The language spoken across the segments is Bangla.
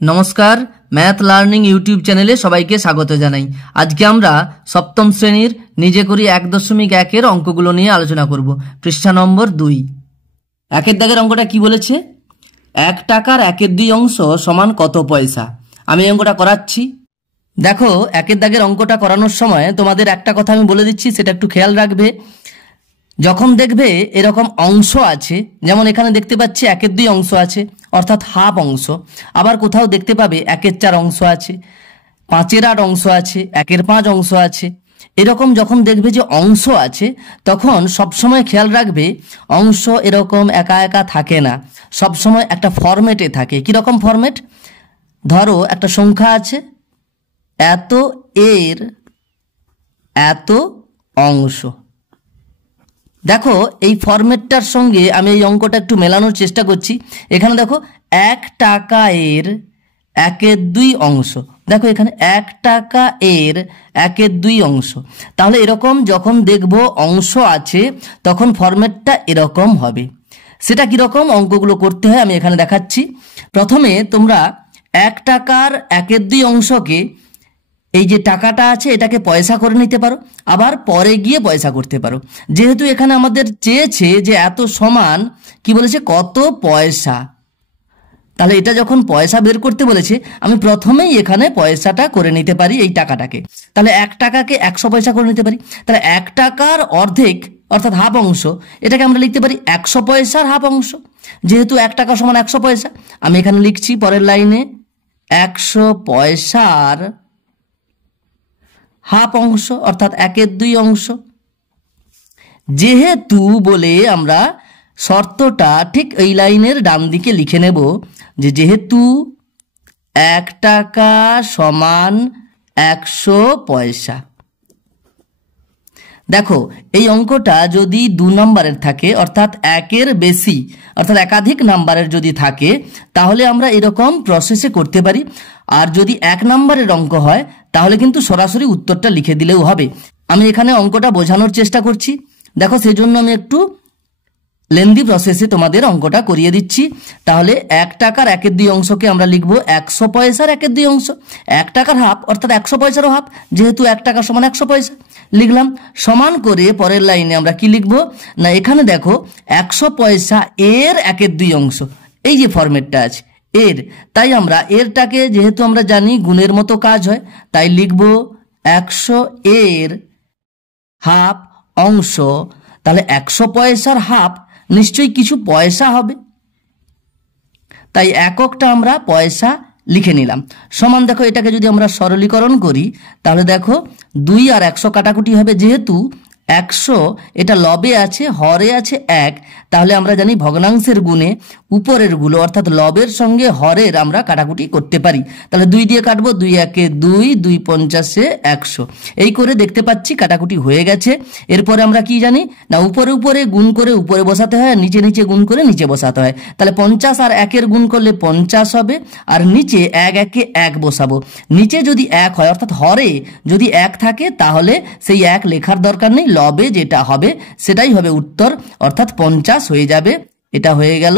নমস্কার, ম্যাথ লার্নিং ইউটিউব চ্যানেলে সবাইকে স্বাগত জানাই। আজকে আমরা সপ্তম শ্রেণীর নিজে করি 1.1 অঙ্কগুলো নিয়ে আলোচনা করব। পৃষ্ঠা নম্বর 2। একের দাগের অঙ্কটা কি বলেছে? 1 টাকার 1/2 অংশ সমান কত পয়সা? আমি এই অঙ্কটা করাচ্ছি। দেখো, একের দাগের অঙ্কটা করানোর সময় তোমাদের একটা কথা আমি বলে দিচ্ছি, সেটা একটু খেয়াল রাখবে। যখন দেখবে এরকম অংশ আছে, যেমন এখানে দেখতে পাচ্ছি 1/2 অংশ আছে, অর্থাৎ হাফ অংশ। আবার কোথাও দেখতে পাবে 1/4 অংশ আছে, 5/8 অংশ আছে, 1/5 অংশ আছে। এরকম যখন দেখবে যে অংশ আছে, তখন সবসময় খেয়াল রাখবে অংশ এরকম একা একা থাকে না, সবসময় একটা ফরম্যাটে থাকে। কীরকম ফরম্যাট? ধরো একটা সংখ্যা আছে, এত এর এত অংশ। দেখো, এই ফরম্যাটটার সঙ্গে আমি এই অঙ্কটা একটু মেলানোর চেষ্টা করছি। এখানে দেখো 1 টাকা এর 1/2 অংশ। দেখো এখানে 1 টাকা এর 1/2 অংশ। তাহলে এরকম যখন দেখব অংশ আছে, তখন ফরম্যাটটা এরকম হবে। সেটা কীরকম অঙ্কগুলো করতে হয় আমি এখানে দেখাচ্ছি। প্রথমে তোমরা 1 টাকার 1/2 অংশকে, এই যে টাকাটা আছে এটাকে পয়সা করে নিতে পারো, আবার পরে গিয়ে পয়সা করতে পারো। যেহেতু এখানে আমাদের চেয়েছে যে এত সমান কি বলেছে, কত পয়সা, তাহলে এটা যখন পয়সা বের করতে বলেছে, আমি প্রথমেই এখানে পয়সাটা করে নিতে পারি এই টাকাটাকে। তাহলে 1 টাকাকে 100 পয়সা করে নিতে পারি। তাহলে 1 টাকার অর্ধেক অর্থাৎ হাফ অংশ, এটাকে আমরা লিখতে পারি 100 পয়সার হাফ অংশ। যেহেতু 1 টাকা সমান 100 পয়সা, আমি এখানে লিখছি পরের লাইনে 100 পয়সার হাফ অংশ অর্থাৎ 1/2 অংশ। যেহেতু বলে আমরা শর্তটা ঠিক এই লাইনের ডান দিকে লিখে নেব, যে যেহেতু 1 টাকা সমান 100 পয়সা। দেখো, এই অঙ্কটা যদি 2 নম্বরের থাকে, অর্থাৎ 1-এর বেশি অর্থাৎ একাধিক নাম্বারের যদি থাকে, তাহলে আমরা এরকম প্রসেসে করতে পারি। আর যদি 1 নম্বরের অঙ্ক হয়, তাহলে কিন্তু সরাসরি উত্তরটা লিখে দিলেও হবে। আমি এখানে অঙ্কটা বোঝানোর চেষ্টা করছি। দেখো, সেজন্য আমি একটু লেন্দি প্রসেসে তোমাদের অঙ্কটা করিয়ে দিচ্ছি। তাহলে 1 টাকার 1/2 অংশকে আমরা লিখব 100 পয়সার 1/2 অংশ। 1 টাকার হাফ অর্থাৎ 100 পয়সারও হাফ, যেহেতু 1 টাকা সমান 100 পয়সা লিখলাম। সমান করে পরের লাইনে আমরা কি লিখব না, এখানে দেখো 100 পয়সা এর 1/2 অংশ, এই যে ফরম্যাটটা আছে এর, তাই আমরা এরটাকে যেহেতু আমরা জানি গুণের মতো কাজ হয়, তাই লিখব 100 এর হাফ অংশ। তাহলে 100 পয়সার হাফ নিশ্চয়ই কিছু পয়সা হবে, তাই এককটা আমরা পয়সা লিখে নিলাম। সমান দেখো, এটাকে যদি আমরা সরলীকরণ করি, তাহলে দেখো 2 আর 100 কাটাকুটি হবে। যেহেতু 100 এটা লবে আছে, হরে আছে 1, তাহলে আমরা জানি ভগ্নাংশের গুণে উপরের গুলো অর্থাৎ লবের সঙ্গে হরের আমরা কাটাকুটি করতে পারি। তাহলে 2 দিয়ে কাটবো, 2 একে 2, 2 50-এ 100। এই করে দেখতে পাচ্ছি কাটাকুটি হয়ে গেছে। এরপরে আমরা কি জানি না, উপরে উপরে গুণ করে উপরে বসাতে হয়, আর নিচে নিচে গুণ করে নিচে বসাতে হয়। তাহলে 50 আর 1-এর গুণ করলে 50 হবে, আর নিচে 1 একে 1 বসাবো। নিচে যদি 1 হয় অর্থাৎ হরে যদি 1 থাকে, তাহলে সেই 1 লেখার দরকার নেই, লবে যেটা হবে সেটাই হবে উত্তর, অর্থাৎ 50 হয়ে যাবে। এটা হয়ে গেল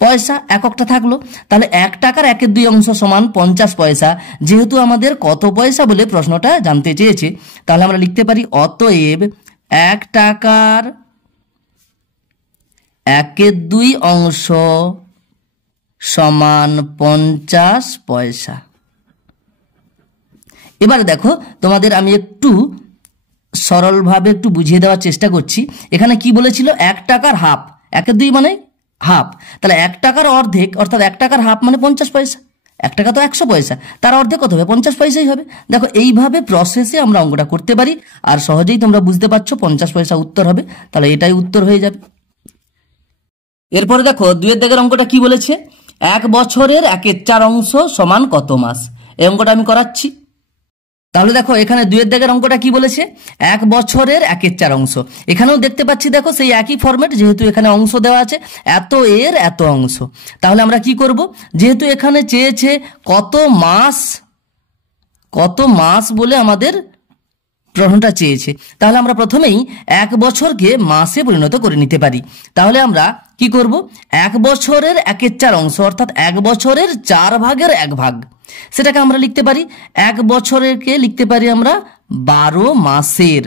পয়সা, এককটা থাকলো। তাহলে 1 টাকার 1/2 অংশ সমান 50 পয়সা। যেহেতু আমাদের কত পয়সা বলে প্রশ্নটা জানতে চেয়েছে, তাহলে আমরা লিখতে পারি অতএব 1 টাকার 1/2 অংশ সমান 50 পয়সা। এবারে দেখো, তোমাদের আমি একটু সরলভাবে একটু বুঝিয়ে দেওয়ার চেষ্টা করছি। এখানে কি বলেছিল, 1 টাকার হাফ, 1/2 মানে হাফ। তাহলে 1 টাকার অর্ধেক অর্থাৎ 1 টাকার হাফ মানে 50 পয়সা। 1 টাকা তো 100 পয়সা, তার অর্ধেক কত হবে? 50 পয়সাই হবে। দেখো, এইভাবে প্রসেসে আমরা অঙ্কটা করতে পারি, আর সহজেই তোমরা বুঝতে পারছো 50 পয়সা উত্তর হবে। তাহলে এটাই উত্তর হয়ে যাবে। এরপরে দেখো 2 এর দাগের অঙ্কটা কি বলেছে, 1 বছরের 1/4 অংশ সমান কত মাস? এই অঙ্কটা আমি করাচ্ছি। তাহলে দেখো, এখানে 2 এর দাগের অঙ্কটা কি বলেছে, 1 বছরের 1/4 অংশ। এখানেও দেখতে পাচ্ছি, দেখো সেই একই ফরম্যাট, যেহেতু এখানে অংশ দেওয়া আছে এত এর এত অংশ। তাহলে আমরা কি করব, যেহেতু এখানে চেয়েছে কত মাস, কত মাস বলে আমাদের প্রশ্নটা চেয়েছে। তাহলে আমরা প্রথমেই 1 বছরকে মাসে পরিণত করে নিতে পারি। তাহলে আমরা কি করব, 1 বছরের 1/4 অংশ অর্থাৎ 1 বছরের 4 ভাগের 1 ভাগ, সেটাকে আমরা লিখতে পারি 1 বছরকে লিখতে পারি আমরা 12 মাসের।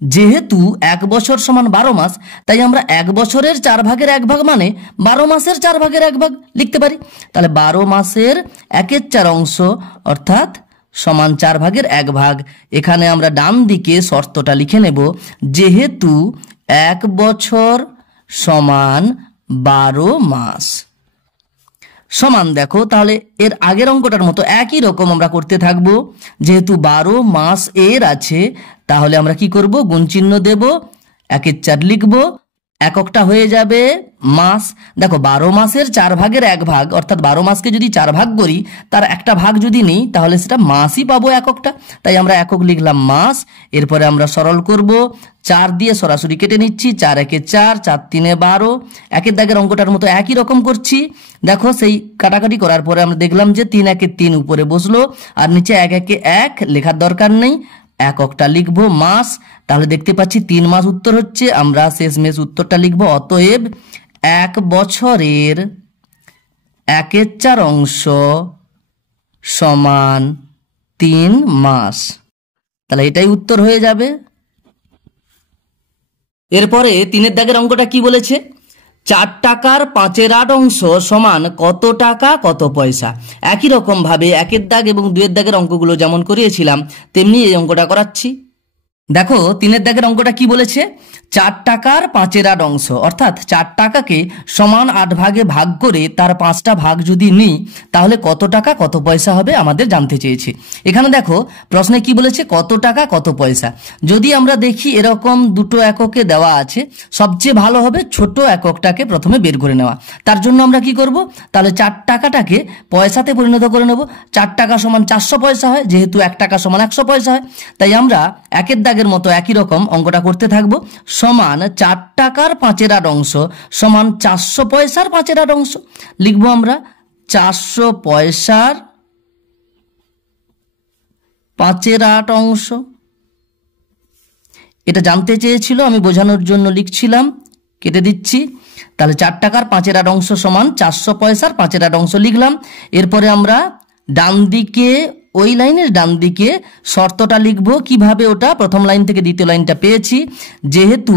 যেহেতু 1 বছর সমান 12 মাস, তাই আমরা 1 বছরের 4 ভাগের 1 ভাগ মানে 12 মাসের 4 ভাগের 1 ভাগ লিখতে পারি। তাহলে 12 মাসের 1/4 অংশ অর্থাৎ সমান 4 ভাগের 1 ভাগ। এখানে আমরা ডান দিকে শর্তটা লিখে নেব, যেহেতু 1 বছর সমান 12 মাস। সমান দেখো, তাহলে এর আগের অঙ্কটার মতো একই রকম আমরা করতে থাকবো। যেহেতু 12 মাস এর আছে, তাহলে আমরা কি করব, গুণ চিহ্ন দেব, 1/4 লিখব, এককটা হয়ে যাবে মাস। দেখো 12 মাসের 4 ভাগের 1 ভাগ অর্থাৎ 12 মাসকে যদি 4 ভাগ করি, তার একটা ভাগ যদি নেই তাহলে সেটা মাসই পাবো এককটা, তাই আমরা একক লিখলাম মাস। এরপরে আমরা সরল করব, 4 দিয়ে সরাসরি কেটে নিচ্ছি, 4 একে 4, 4 3 12। একের দাগের অঙ্কটার মতো একই রকম করছি। দেখো সেই কাটাকাটি করার পরে আমরা দেখলাম যে 3 একে 3 উপরে বসলো, আর নিচে 1 একে 1 লেখার দরকার নেই, এককটা লিখবো মাস। তাহলে দেখতে পাচ্ছি 3 মাস উত্তর হচ্ছে, আমরা শেষমেশ উত্তরটা লিখবো। অতএব 1 বছরের 1/4 অংশ সমান 3 মাস। তাহলে এটাই উত্তর হয়ে যাবে। এরপরে 3 দাগের অঙ্কটা কি বলেছে, 4 টাকার 5/8 অংশ সমান কত টাকা কত পয়সা। একই রকম ভাবে 1 দাগ এবং 2 দাগের অঙ্কগুলো যেমন করিয়েছিলাম তেমনি এই অঙ্কটা করাচ্ছি। দেখো 3 দাগের অঙ্কটা কি বলেছে, 4 টাকার 5/8 অংশ অর্থাৎ 4 টাকাকে সমান 8 ভাগে ভাগ করে তার 5টা ভাগ যদি নিই তাহলে কত টাকা কত পয়সা হবে আমাদের জানতে চেয়েছে। এখানে দেখো প্রশ্নে কি বলেছে, কত টাকা কত পয়সা। যদি আমরা দেখি এরকম দুটো এককে দেওয়া আছে, সবচেয়ে ভালো হবে ছোট এককটাকে প্রথমে বের করে নেওয়া। তার জন্য আমরা কি করব, তাহলে 4 টাকাটাকে পয়সাতে পরিণত করে নেব। 4 টাকা সমান 400 পয়সা হয়, যেহেতু 1 টাকা সমান 100 পয়সা হয়, তাই আমরা 1 দাগের মতো একই রকম অঙ্কটা করতে থাকবো। সমান 4 টাকার 5/8 অংশ সমান 400 পয়সার 5/8 অংশ লিখবো আমরা 400 পয়সার 5/8 অংশ। এটা জানতে চেয়েছিল, আমি বোঝানোর জন্য লিখছিলাম, কেটে দিচ্ছি। তাহলে 4 টাকার 5/8 অংশ সমান 400 পয়সার 5/8 অংশ লিখলাম। এরপরে আমরা ডান দিকে ওই লাইনের ডান দিকে শর্তটা লিখব। কিভাবে, ওটা প্রথম লাইন থেকে দ্বিতীয় লাইনটা পেয়েছি। যেহেতু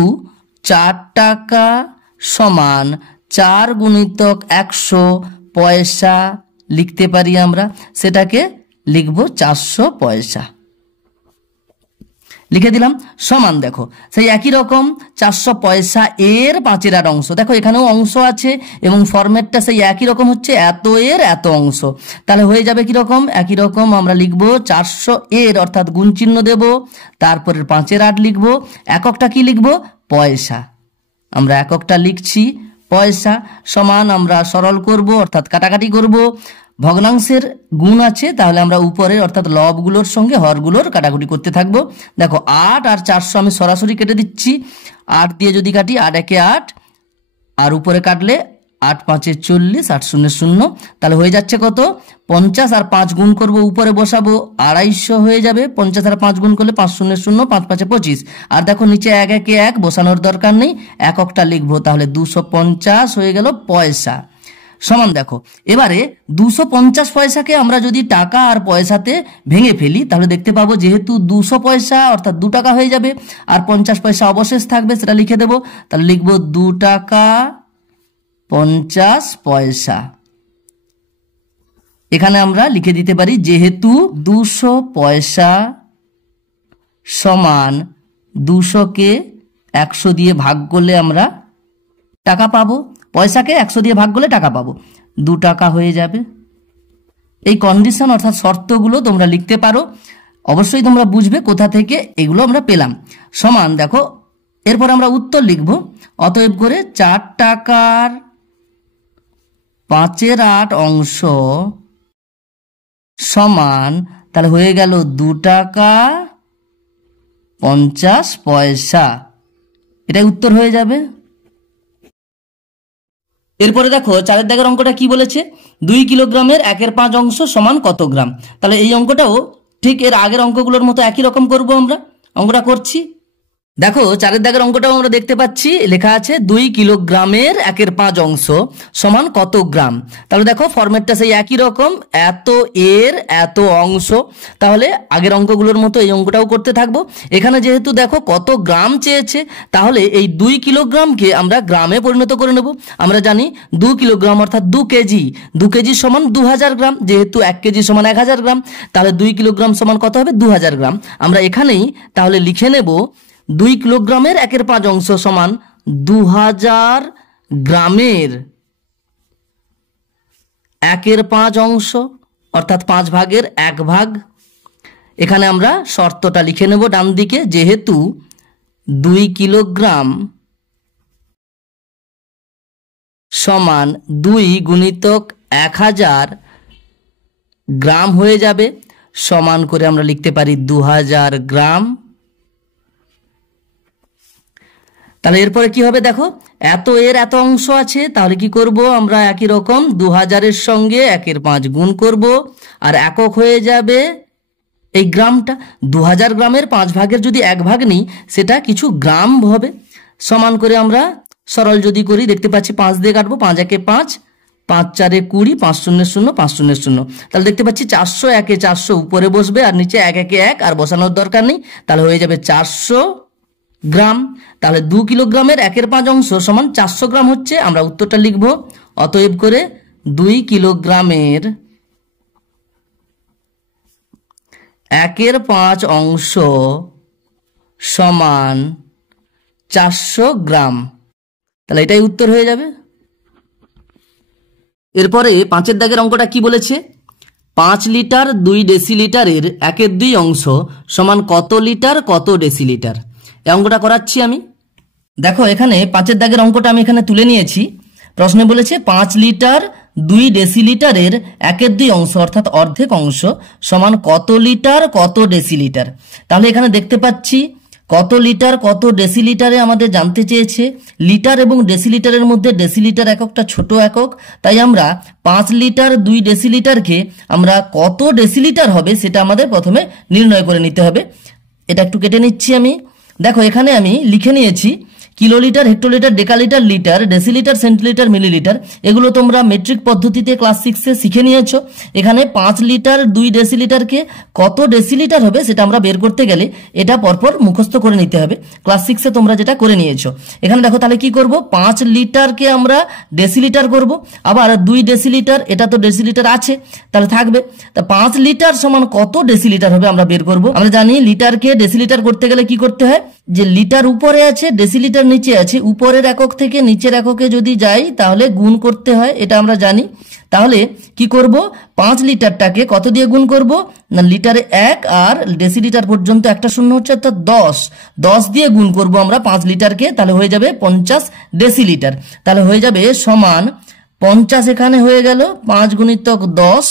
4 টাকা সমান 4 গুণিতক 100 পয়সা লিখতে পারি আমরা, সেটাকে লিখব 400 পয়সা, লিখে দিলাম। সমান দেখো সেই একই রকম 400 পয়সা এর 5/8 অংশ, দেখো এখানেও অংশ আছে এবং ফরম্যাটটা সেই একই রকম হচ্ছে, এত এর এত অংশ। তাহলে হয়ে যাবে কি রকম, একই রকম আমরা লিখব 400 এর অর্থাৎ গুণ চিহ্ন দেব, তারপরে 5/8 লিখব, এককটা কি লিখব, পয়সা। আমরা এককটা লিখছি পয়সা। সমান আমরা সরল করব অর্থাৎ কাটাকাটি করব, ভগ্নাংশের গুণ আছে, তাহলে আমরা উপরের অর্থাৎ লবগুলোর সঙ্গে হরগুলোর কাটাকুটি করতে থাকবো। দেখো 8 আর 400 আমি সরাসরি কেটে দিচ্ছি, 8 দিয়ে যদি কাটি 8 একে 8, আর উপরে কাটলে 8 5 40, 8 0 0, তাহলে হয়ে যাচ্ছে কত, 50 আর 5 গুণ করব, উপরে বসাবো 250 হয়ে যাবে। 50 আর 5 গুণ করলে 5 0 0, 5 5 25, আর দেখো নিচে 1 একে 1 বসানোর দরকার নেই, এককটা লিখবো, তাহলে 250 হয়ে গেল পয়সা। সমান দেখো এবারে 250 পয়সাকে আমরা যদি টাকা আর পয়সাতে ভেঙে ফেলি তাহলে দেখতে পাবো যেহেতু 200 পয়সা অর্থাৎ 2 টাকা হয়ে যাবে, আর 50 পয়সা অবশেষ থাকবে, সেটা লিখে দেব। তাহলে লিখবো 2 টাকা 50 পয়সা। এখানে আমরা লিখে দিতে পারি যেহেতু 200 পয়সা সমান 200কে 100 দিয়ে ভাগ করলে আমরা টাকা পাবো, পয়সাকে 100 দিয়ে ভাগ করলে টাকা পাবো, 2 টাকা হয়ে যাবে। এই কন্ডিশন অর্থাৎ শর্তগুলো তোমরা লিখতে পারো, অবশ্যই তোমরা বুঝবে কোথা থেকে এগুলো আমরা পেলাম। সমান দেখো এরপর আমরা উত্তর লিখব। অতএব করে 4 টাকার 5/8 অংশ সমান, তাহলে হয়ে গেল 2 টাকা 50 পয়সা, এটাই উত্তর হয়ে যাবে। এরপরে দেখো 4 দাগের অঙ্কটা কি বলেছে, 2 কিলোগ্রামের 1/5 অংশ সমান কত গ্রাম। তাহলে এই অঙ্কটাও ঠিক এর আগের অঙ্কগুলোর মতো একই রকম করব আমরা। অঙ্কটা করছি, দেখো 4 দাগের অঙ্কটাও আমরা দেখতে পাচ্ছি, লেখা আছে 2 কিলোগ্রামের 1/5 অংশ সমান কত গ্রাম। তাহলে দেখো ফরম্যাটটা সেই একই রকম, এত এর এত অংশ। তাহলে আগের অঙ্কগুলোর মতো এই অঙ্কটাও করতে থাকবো। এখানে যেহেতু দেখো কত গ্রাম চেয়েছে, তাহলে এই 2 কিলোগ্রামকে আমরা গ্রামে পরিণত করে নেব। আমরা জানি 2 কিলোগ্রাম অর্থাৎ 2 কেজি, 2 কেজি সমান 2000 গ্রাম, যেহেতু 1 কেজি সমান 1000 গ্রাম, তাহলে 2 কিলোগ্রাম সমান কত হবে 2000 গ্রাম। আমরা এখানেই তাহলে লিখে নেব 2 কিলোগ্রামের 1/5 অংশ সমান 2000 গ্রামের 1/5 অংশ, অর্থাৎ 5 ভাগের 1 ভাগ। এখানে আমরা শর্তটা লিখে নেব ডান দিকে, যেহেতু 2 কিলোগ্রাম সমান 2 গুণিতক 1000 গ্রাম হয়ে যাবে, সমান করে আমরা লিখতে পারি 2000 গ্রাম। তাহলে এরপরে কি হবে দেখো, এত এর এত অংশ আছে, তাহলে কি করব আমরা একই রকম 2000-এর সঙ্গে 1/5 গুণ করব, আর একক হয়ে যাবে এই গ্রামটা। 2000 গ্রামের 5 ভাগের যদি 1 ভাগ নিই, সেটা কিছু গ্রাম হবে। সমান করে আমরা সরল যদি করি, দেখতে পাচ্ছি 5 দিয়ে কাটবো, 5 একে 5, 5 4 20, 5 0 0, 5 0 0। তাহলে দেখতে পাচ্ছি 400 একে 400 উপরে বসবে, আর নিচে 1 একে 1 আর বসানোর দরকার নেই, তাহলে হয়ে যাবে 400 গ্রাম। তাহলে 2 কিলোগ্রামের 1/5 অংশ সমান 400 গ্রাম হচ্ছে। আমরা উত্তরটা লিখব, অতএব করে 2 কিলোগ্রামের 1/5 অংশ সমান 400 গ্রাম। তাহলে এটাই উত্তর হয়ে যাবে। এরপরে 5 দাগের অঙ্কটা কি বলেছে, 5 লিটার 2 ডেসিলিটারের 1/2 অংশ সমান কত লিটার কত ডেসিলিটার। এই অঙ্কটা করাচ্ছি আমি। দেখো এখানে 5 দাগের অঙ্কটা আমি এখানে তুলে নিয়েছি। প্রশ্নে বলেছে 5 লিটার 2 ডেসিলিটারের 1/2 অংশ অর্থাৎ অর্ধেক অংশ সমান কত লিটার কত ডেসিলিটার। তাহলে এখানে দেখতে পাচ্ছি কত লিটার কত ডেসিলিটারে আমাদের জানতে চেয়েছে। লিটার এবং ডেসিলিটারের মধ্যে ডেসিলিটার এককটা ছোট একক, তাই আমরা 5 লিটার 2 ডেসিলিটারকে আমরা কত ডেসিলিটার হবে সেটা আমাদের প্রথমে নির্ণয় করে নিতে হবে। এটা একটু কেটে নিচ্ছি আমি। দেখো এখানে আমি লিখে নিয়েছি kilolitre, hectolitre, decalitre, litre, decilitre, centilitre, millilitre. এগুলো তোমরা মেট্রিক পদ্ধতিতে ক্লাস 6-এ শিখে নিয়েছো। এখানে 5 লিটার 2 ডেসিলিটারকে কত ডেসিলিটার হবে সেটা আমরা বের করতে গেলে এটা পরপর মুখস্থ করে নিতে হবে। ক্লাস 6-এ তোমরা যেটা করে নিয়েছো। এখানে দেখো তাহলে কি করব, 5 লিটারকে আমরা ডেসিলিটার করব, আবার 2 ডেসিলিটার, এটা তো ডেসিলিটার আছে তাহলে থাকবে। তা 5 লিটার সমান কত ডেসিলিটার হবে আমরা বের করব। আমরা জানি লিটারকে ডেসিলিটার করতে গেলে কি করতে হয়, যে লিটার উপরে আছে ডেসিলিটার নিচে আছে, উপরের একক থেকে নিচের এককে যদি যাই তাহলে গুণ করতে হয়, এটা আমরা জানি। তাহলে কি করব, 5 লিটারটাকে কত দিয়ে গুণ করব না, লিটারে 1 আর ডেসিলিটার পর্যন্ত একটা শূন্য হচ্ছে অর্থাৎ 10 দিয়ে গুণ করব আমরা 5 লিটারকে, তাহলে হয়ে যাবে 50 ডেসিলিটার। তাহলে হয়ে যাবে সমান 50, এখানে হয়ে গেল 5 গুণিতক 10,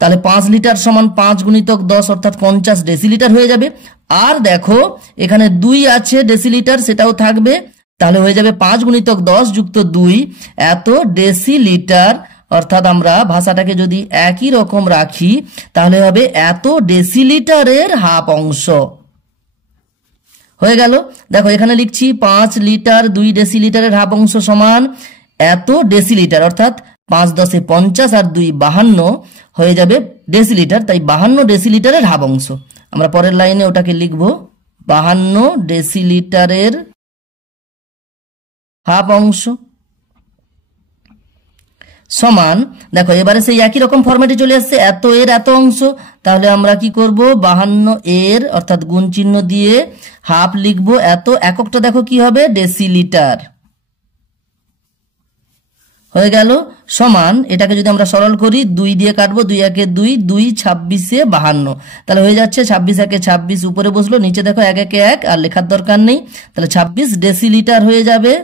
তাহলে 5 লিটার সমান 5 গুণিতক 10 অর্থাৎ 50 ডেসিলিটার হয়ে যাবে। আর দেখো এখানে 2 আছে ডেসিলিটার, সেটাও থাকবে, তাহলে হয়ে যাবে 5 গুণিতক 10 যুক্ত 2 এত ডেসিলিটার। অর্থাৎ আমরা ভাষাটাকে যদি একই রকম রাখি তাহলে হবে এত ডেসিলিটারের হাফ অংশ হয়ে গেল। দেখো এখানে লিখছি 5 লিটার 2 ডেসিলিটারের হাফ অংশ সমান এত ডেসিলিটার, অর্থাৎ 5 10 50 আর 2 52 হয়ে যাবে ডেসিলিটার, তাই 52 ডেসিলিটারের হাফ অংশ। আমরা পরের লাইনে ওটাকে লিখব 52 ডেসিলিটারের হাফ অংশ সমান, দেখো এবারে সেই একই রকম ফরম্যাটে চলে আসছে, এত এর এত অংশ। তাহলে আমরা কি করব, 52 এর অর্থাৎ গুণ চিহ্ন দিয়ে হাফ লিখব, এত এককটা দেখো কি হবে ডেসিলিটার হয়ে গেল, সমান এটাকে যদি আমরা সরল করি 2 দিয়ে কাটবো, 2 একে 2, 2 26 52, তাহলে হয়ে যাচ্ছে 26 একে 26 উপরে বসলো, নিচে দেখো 1 একে 1 আর লেখার দরকার নেই, তাহলে 26 ডেসিলিটার হয়ে যাবে।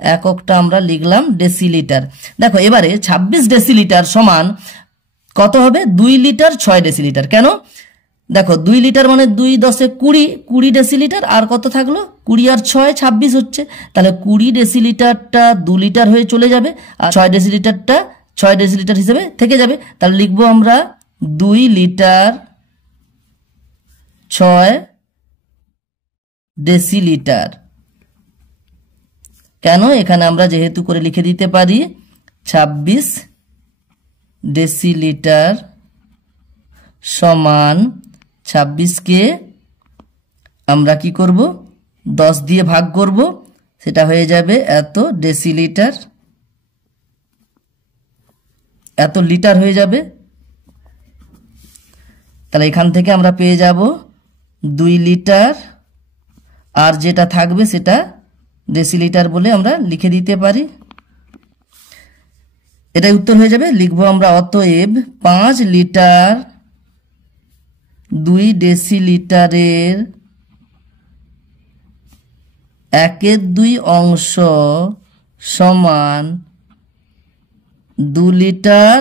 এককটা আমরা লিখলাম ডেসিলিটার। দেখো এবারে 26 ডেসিলিটার সমান কত হবে, 2 লিটার 6 ডেসিলিটার। কেন, দেখো 2 লিটার মানে 2 10 20 ডেসিলিটার, আর কত থাকলো 20 আর 6 26 হচ্ছে, তাহলে 20 ডেসিলিটারটা 2 লিটার হয়ে চলে যাবে, আর 6 ডেসিলিটারটা 6 ডেসিলিটার হিসেবে থেকে যাবে। তাহলে লিখবো আমরা 2 লিটার 6 ডেসিলিটার। কেন? এখানে আমরা যেহেতু করে লিখে দিতে পারি 26 ডেসিলিটার সমান 26কে আমরা কি করব 10 দিয়ে ভাগ করব, সেটা হয়ে যাবে এত ডেসিলিটার, এত লিটার হয়ে যাবে। তাহলে এখান থেকে আমরা পেয়ে যাব 2 লিটার, আর যেটা থাকবে সেটা ডেসিলিটার বলে আমরা লিখে দিতে পারি। এটাই উত্তর হয়ে যাবে। লিখবো আমরা অতএব 5 লিটার 2 ডেসিলিটারের 1/2 অংশ সমান 2 লিটার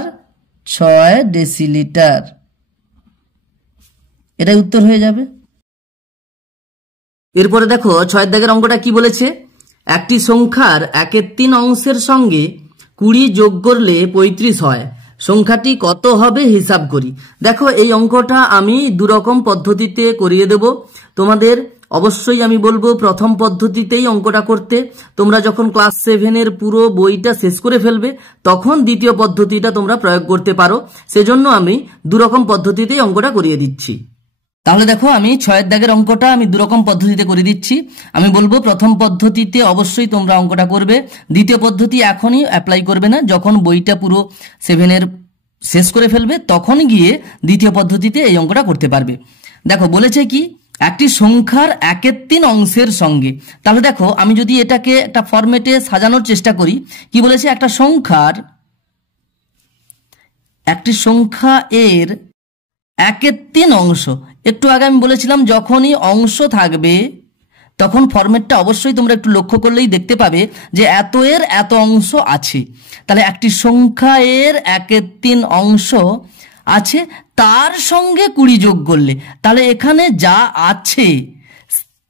6 ডেসিলিটার। এটাই উত্তর হয়ে যাবে। এরপরে দেখো 6 দাগের অঙ্কটা কি বলেছে, একটি সংখ্যার 1/3 অংশের সঙ্গে 20 যোগ করলে 35 হয়, সংখ্যাটি কত হবে হিসাব করি। দেখো এই অঙ্কটা আমি দুরকম পদ্ধতিতে করিয়ে দেব। তোমাদের অবশ্যই আমি বলবো প্রথম পদ্ধতিতেই অঙ্কটা করতে। তোমরা যখন ক্লাস 7-এর পুরো বইটা শেষ করে ফেলবে তখন দ্বিতীয় পদ্ধতিটা তোমরা প্রয়োগ করতে পারো, সেজন্য আমি দুরকম পদ্ধতিতেই অঙ্কটা করিয়ে দিচ্ছি। তাহলে দেখো আমি 6 দাগের অঙ্কটা আমি দুরকম পদ্ধতিতে করে দিচ্ছি। আমি বলবো প্রথম পদ্ধতিতে অবশ্যই তোমরা অঙ্কটা করবে, দ্বিতীয় পদ্ধতি এখনই অ্যাপ্লাই করবে না, যখন বইটা পুরো 7-এর শেষ করে ফেলবে তখন গিয়ে দ্বিতীয় পদ্ধতিতে এই অঙ্কটা করতে পারবে। দেখো বলেছে কি, একটি সংখ্যার 1/3 অংশের সঙ্গে। তাহলে দেখো আমি যদি এটাকে একটা ফরম্যাটে সাজানোর চেষ্টা করি, কি বলেছে, একটি সংখ্যা এর 1/3 অংশ। একটু আগে আমি বলেছিলাম যখনই অংশ থাকবে তখন ফরম্যাটটা অবশ্যই তোমরা একটু লক্ষ্য করলেই দেখতে পাবে যে এত এর এত অংশ আছে। তাহলে একটি সংখ্যা এর 1/3 অংশ আছে, তার সঙ্গে 20 যোগ করলে, তাহলে এখানে যা আছে